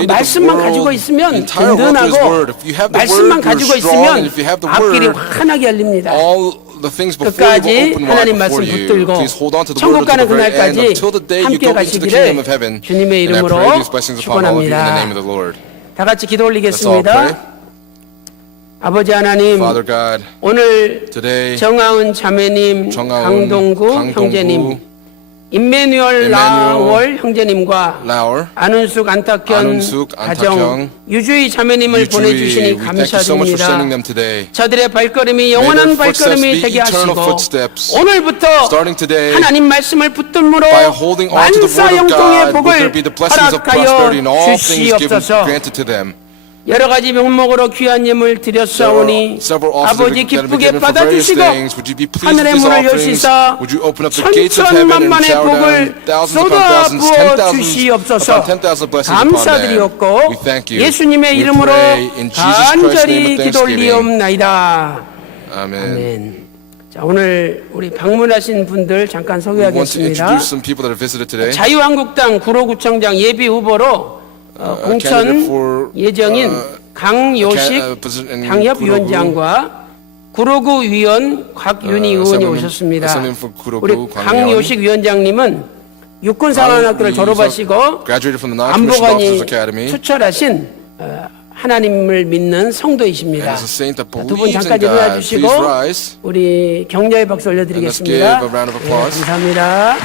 말씀만 가지고 있으면 든든하고 말씀만 가지고 있으면 앞길이 환하게 열립니다. 끝까지 하나님 말씀 붙들고 천국 가는 그날까지 함께 가시기를 주님의 이름으로 축원합니다. 다 같이 기도 올리겠습니다. 아버지 하나님, 오늘 정하은 자매님, 강동구 형제님, 임매뉴얼 라월 형제님과 안은숙 안탁현 가정 유주희 자매님을 보내주시니 감사드립니다. 저들의 발걸음이 영원한 발걸음이 되게 하시고 오늘부터 하나님 말씀을 붙들므로 만사형통의 복을 허락하여 주시옵소서. 여러 가지 명목으로 귀한 예물 드렸사오니 아버지 기쁘게 받아주시고 하늘의 문을 여시사 천천만만의 복을 쏟아부어 주시옵소서. 감사드리옵고 예수님의 이름으로 간절히 기도 올리옵나이다. 아멘. 자, 오늘 우리 방문하신 분들 잠깐 소개하겠습니다. 자유한국당 구로구청장 예비 후보로 공천 예정인 강요식 당협위원장과 구로구 위원 곽윤희 의원이 오셨습니다. 우리 강요식 위원장님은 육군사관학교를 졸업하시고 안보관이 추천하신 하나님을 믿는 성도이십니다. 두 분 잠깐 일어나 주시고 우리 격려의 박수 올려드리겠습니다. 네, 감사합니다.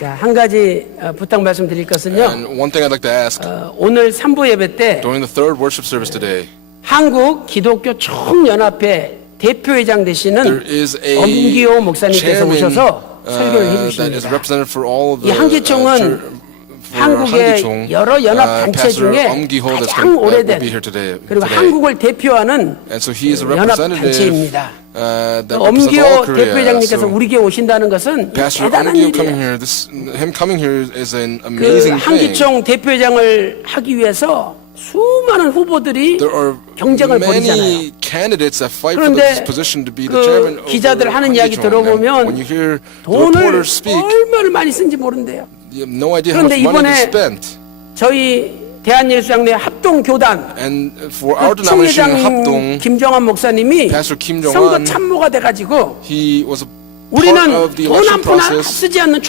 자, 한 가지 부탁 말씀드릴 것은요. 오늘 3부 예배 때 한국 기독교 총연합회 대표회장 되시는 엄기호 목사님께서 오셔서 설교를 해주십니다. 이 한기총은 한국의 여러 연합단체 중에 가장 오래된 그리고 한국을 대표하는 연합단체입니다. 엄기호 대표회장님께서 우리 교회 오신다는 것은 대단한 일이에요. 그 한기총 대표회장을 하기 위해서 수많은 후보들이 경쟁을 벌이잖아요. 그런데 그 기자들 하는 이야기 들어보면 돈을 얼마를 많이 쓴지 모른대요. 그런데 이번에 저희 대한예수장로회 합동교단 그 총회장 김정환 목사님이 선거 참모가 돼가지고 우리는 of the 돈 election 한 푼 process 쓰지 않는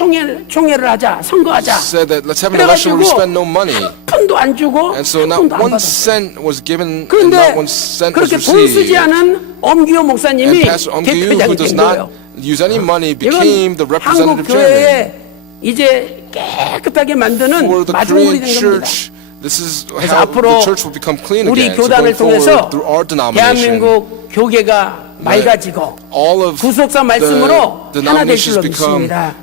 총회를 하자, 선거하자. said that let's have an election where we 그래가지고 spend no money. 한 푼도 안 주고 And so 한 not 푼도 안 one 받았어요. cent was given and 그런데 not one cent was 그렇게 돈 쓰지 received. 않은 엄기호 And 목사님이 Pastor Omgyu, who 대표장이 does 된 거예요. not use any money, became the 이건 한국 representative chairman. 교회에 이제 깨끗하게 만드는 For the 마중물이 Korean 된 겁니다. church, this is 그래서 how the 앞으로 church will become clean 우리 again. So 교단을 going forward, 통해서 through our denomination, 대한민국 교계가 맑아지고 all of 구속사 말씀으로 the 하나 될 denominations 줄로 become 믿습니다.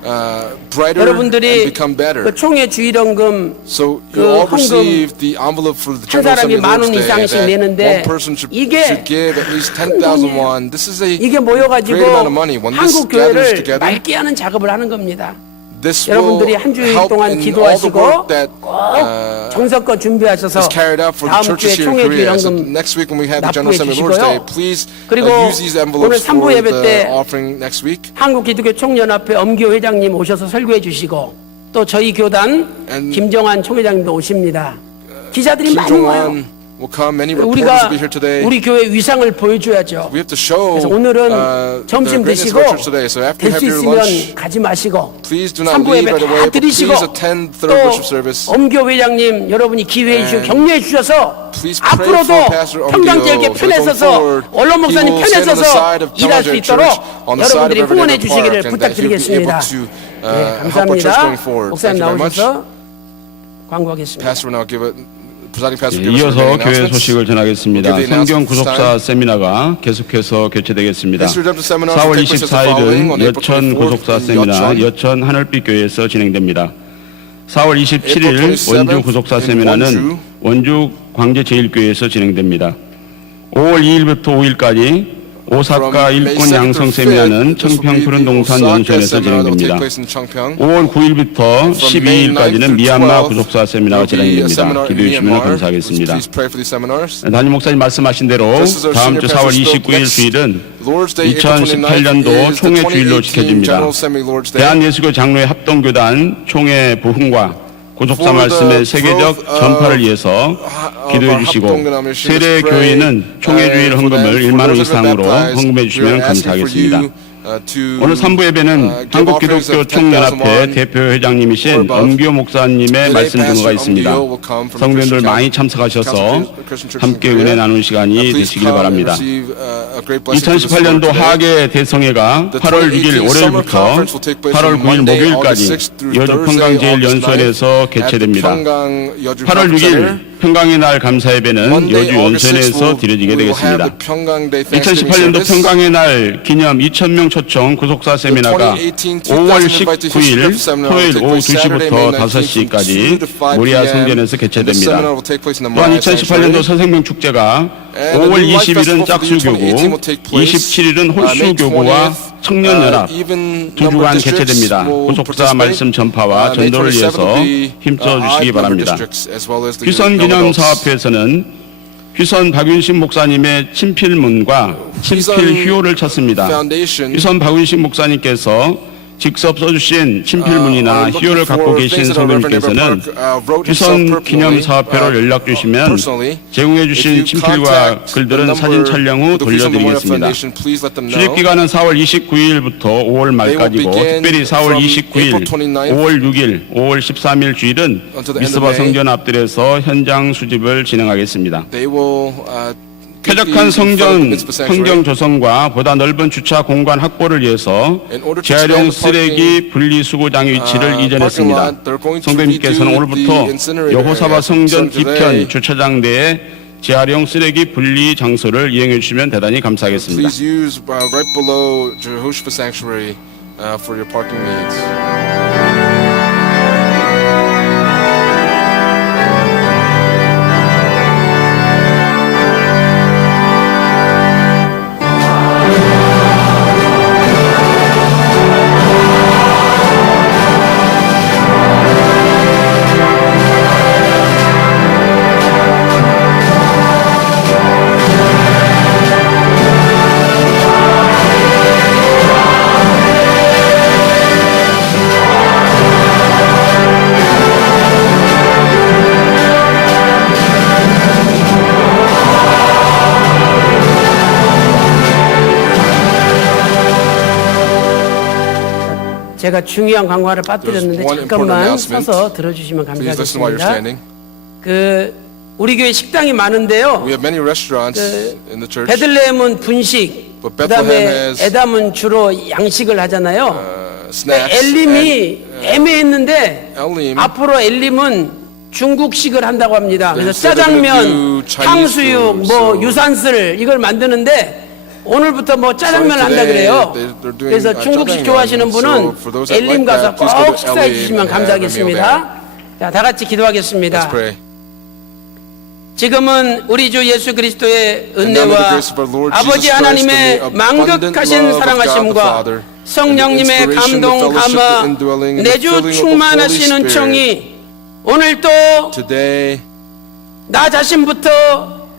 brighter and 여러분들이 become better. 그 총회 주일원금 So 그 you all 헌금 receive the envelope for the 한 General 사람이 Assembly 만 원 Lord's Day 이상씩 that 내는데 one person should 이게 give at least 큰 10,000 돈이에요. won. This is a 이게 모여가지고 great amount of money. When this 한국 gathers 교회를 together, 맑게 하는 작업을 하는 겁니다. this will 여러분들이 한 주일 help 동안 in all the 기도하시고 work that 꼭 정성껏 준비하셔서 is carried out for the 다음 주에 churches here in 총회 Korea. So 주일원금 next week when we have the General 납부해 Assembly Lord's Day, 주시고요. please 그리고 use these 오늘 envelopes 삼부 for 예배 the 때 offering next week. 한국기독교 총연합회 엄기호 회장님 오셔서 설교해 주시고 또 저희 교단 And 김정환 총회장님도 오십니다. 기자들이 Kim 많이 와요. Jong-un will come. Many reporters 우리가 will be here today. 우리 교회 위상을 보여줘야죠. We have to show 그래서 오늘은 the 점심 greatness 드시고 of our church today. So after you 될 수 have your 있으면 lunch, 가지 마시고 please do not 삼부 leave 예배 right away, 다 but 드리시고 please attend third 또 worship service. 엄교 회장님 여러분이 기회해 주시고 And 격려해 주셔서 Please pray for 앞으로도 Pastor Omgyo. 평강제일교 So 편에 going 서서 forward, 언론 he 목사님 will 편에 stand on the 서서 side of 일할 수 평강제일 있도록 Church, on the side of 여러분들이 Everyday 후원해 Park, 주시기를 and that he'll be 부탁드리겠습니다. able to 네, help our church 감사합니다. going forward. 목사님 Thank you very much. 나오셔서 광고하겠습니다. Pastor will now give it. Presiding pastor will give us 이어서 the 교회 announcements. 소식을 전하겠습니다. We'll give the 성경 announcements 구속사 time. 세미나가 계속해서 개최되겠습니다. This redemptive seminar 4월 will take place as the following 24일은 on April 여천 24th 구속사 in 세미나 Yeocheon. 여천 하늘빛교회에서 진행됩니다. 4월 27일 April 27th 원주 구속사 in 세미나는 원주. 원주 광제제일교회에서 진행됩니다. 5월 2일부터 5일까지 오사카 From May 일꾼 2nd 양성 through 세미나는 5th, this will be 청평 푸른 the 동산 Osaka 연수원에서 seminar that will take 진행됩니다. place in Chongpyeong. 5월 9일부터 From May 9th 12일까지는 through 미얀마 12th, 구속사 세미나가 there will be a 진행됩니다. seminar in 기도해 주시면 Myanmar. 감사하겠습니다. Please pray for these seminars. 담임 목사님 말씀하신 대로 Just as our 다음 senior 주 4월 pastor spoke, 29일 next 주일은 Lord's Day, April 29th 2018년도 is the 총회 주일로 2018 지켜집니다. General Assembly Lord's Day. 대한예수교 장로회 합동교단 총회 부흥과 구속사 For the 말씀의 세계적 growth of 전파를 위해서 기도해 our 주시고 합동 denomination, 세례 let's pray, 교회는 총회 주일 for 헌금을 that. 1만 원 For those who are 이상으로 baptized, 헌금해 we are 주시면 asking for 감사하겠습니다. you, to, 오늘 3부 예배는 give 한국 offerings 기독교 of 10,000 총연합회 won 대표 회장님이신 or above. 엄기호 목사님의 Today, 말씀 증거가 Pastor 있습니다. Omgyo will come from 성도님들 Christian 많이 Council 참석하셔서 Christian Church in 함께 Korea. 은혜 나누는 시간이 Please 되시길 come and 바랍니다. receive, a great blessing for this 2018년도 Lord today. 하계 대성회가 The 8월 6일 2018 Summer 월요일부터 Conference will take place 8월 from 9일 Monday, 목요일까지 August 6th through 여주 Thursday, 평강제일연수원에서 August 9th at the 개최됩니다. 평강 여주 8월 Conference 6일 Center. 평강의 날 감사 예배는 Monday, 여주 August 6th, 연수원에서 드려지게 we will have 되겠습니다. the 평강day Thanksgiving 2018년도 service. 평강의 날 기념 2,000명 초청 구속사 세미나가 2018 5월 2000 19일 seminar 토요일 will take 오후 place Saturday, 2시부터 May 19th from 5시까지 2 to 5 모리아 p.m. 성전에서 And the 개최됩니다. seminar will take place in the 또한 Moriah 2018년도 Sanctuary. 서생명 축제가 And the 5월 New Life 20일은 Festival for the year 2018 짝수교구, will take place. 27일은 May 홀수교구와 20th, 청년연합 even 두 number 주간 of districts 개최됩니다. will 구속사 participate. 말씀 전파와 May 전도를 27th 위해서 will be, 힘써 odd 주시기 number 바랍니다. districts as well as the 휘선 young 기념 adults. 사업회에서는 휘선 박윤식 목사님의 친필문과 친필 휴호를 찾습니다. Foundation 휘선 박윤식 목사님께서 직접 써주신 친필문이나 are looking 휴호를 갖고 for 계신 things that our Reverend 성도님께서는 Park, wrote himself 휘선 기념 personally, 사업회로 연락 주시면 personally. 제공해 If 주신 you 친필과 contact the 글들은 number 사진 촬영 후 of the Wisdom Memorial 돌려드리겠습니다. Foundation, please let them know. 출입 기간은 4월 29일부터 5월 They will 말까지고 begin 특별히 4월 from 29일, April 29th 5월 6일, 5월 13일 주일은 until the end of 미스바 May. 성전 앞들에서 현장 수집을 진행하겠습니다. They will, get 쾌적한 these in front of the 성전 Mitzvah Sanctuary. 환경 조성과 보다 넓은 주차 공간 확보를 위해서 In order to 재활용 expand the 쓰레기 분리수거장의 위치를 parking 이전했습니다. lot, they're going to 성도님께서는 redo 오늘부터 the incinerator 여호사바 area. 성전 So today, 뒤편 주차장 내에 재활용 쓰레기 분리 장소를 이용해 주시면 대단히 감사하겠습니다. please use right below Jehoshaphat Sanctuary for your parking needs. 제가 중요한 광고를 빠뜨렸는데 There's one important 잠깐만 announcement. 서서 들어주시면 Please listen while you're 감사하겠습니다. standing. 우리 교회 식당이 많은데요. We have many restaurants in the church. 베들레헴은 분식, But 그다음에 Bethlehem has, 에담은 주로 양식을 하잖아요. snacks. 엘림이 애매했는데 Elim, 앞으로 엘림은 중국식을 한다고 합니다. 그래서 They're gonna 짜장면, do Chinese 탕수육, food, 뭐 so- 유산슬 이걸 만드는데 오늘부터 뭐 짜장면 So 한다 today 그래요. they're doing, 그래서 중국식 짜장면. 좋아하시는 분은 So for those that 엘림 like 가서 that, please go 꼭 to 식사해 Elim 주시면 and have a meal 감사하겠습니다. 자, 다 같이 기도하겠습니다. Let's pray. 지금은 우리 주 예수 그리스도의 And now may the 은혜와 grace of our Lord 아버지 Jesus Christ 하나님의 and the abundant 만극하신 love of God the 사랑하심과 Father, 성령님의 and the inspiration, 감동 the fellowship, 감화 the indwelling, and the 내주 filling of the 충만하신 Holy 은총이 오늘도 Today, 나 자신부터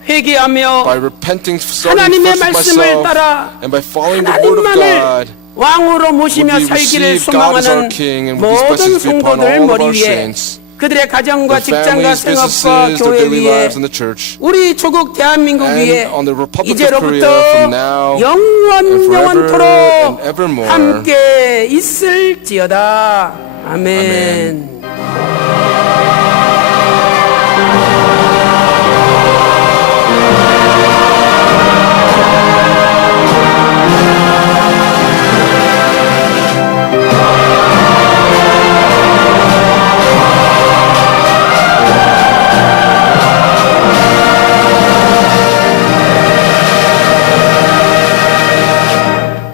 회개하며 by repenting, starting 하나님의 first with 말씀을 myself, 따라 and by following the word of 하나님만을 God, 왕으로 모시며 would we 살기를 receive God as our 소망하는 King, and would these 모든 blessings be upon 성도들 all of 머리 our 위에 saints, 그들의 가정과 their 직장과 families, 생업과 businesses, their 교회 daily 위에 lives, and the church. 우리 조국 대한민국 And 위에 on the Republic of 이제로부터 Korea, from now 영원 and forever 영원토록 and evermore. 함께 있을지어다. 아멘. 아멘.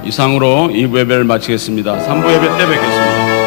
이상으로 2부 예배를 마치겠습니다. 3부 예배 때 뵙겠습니다.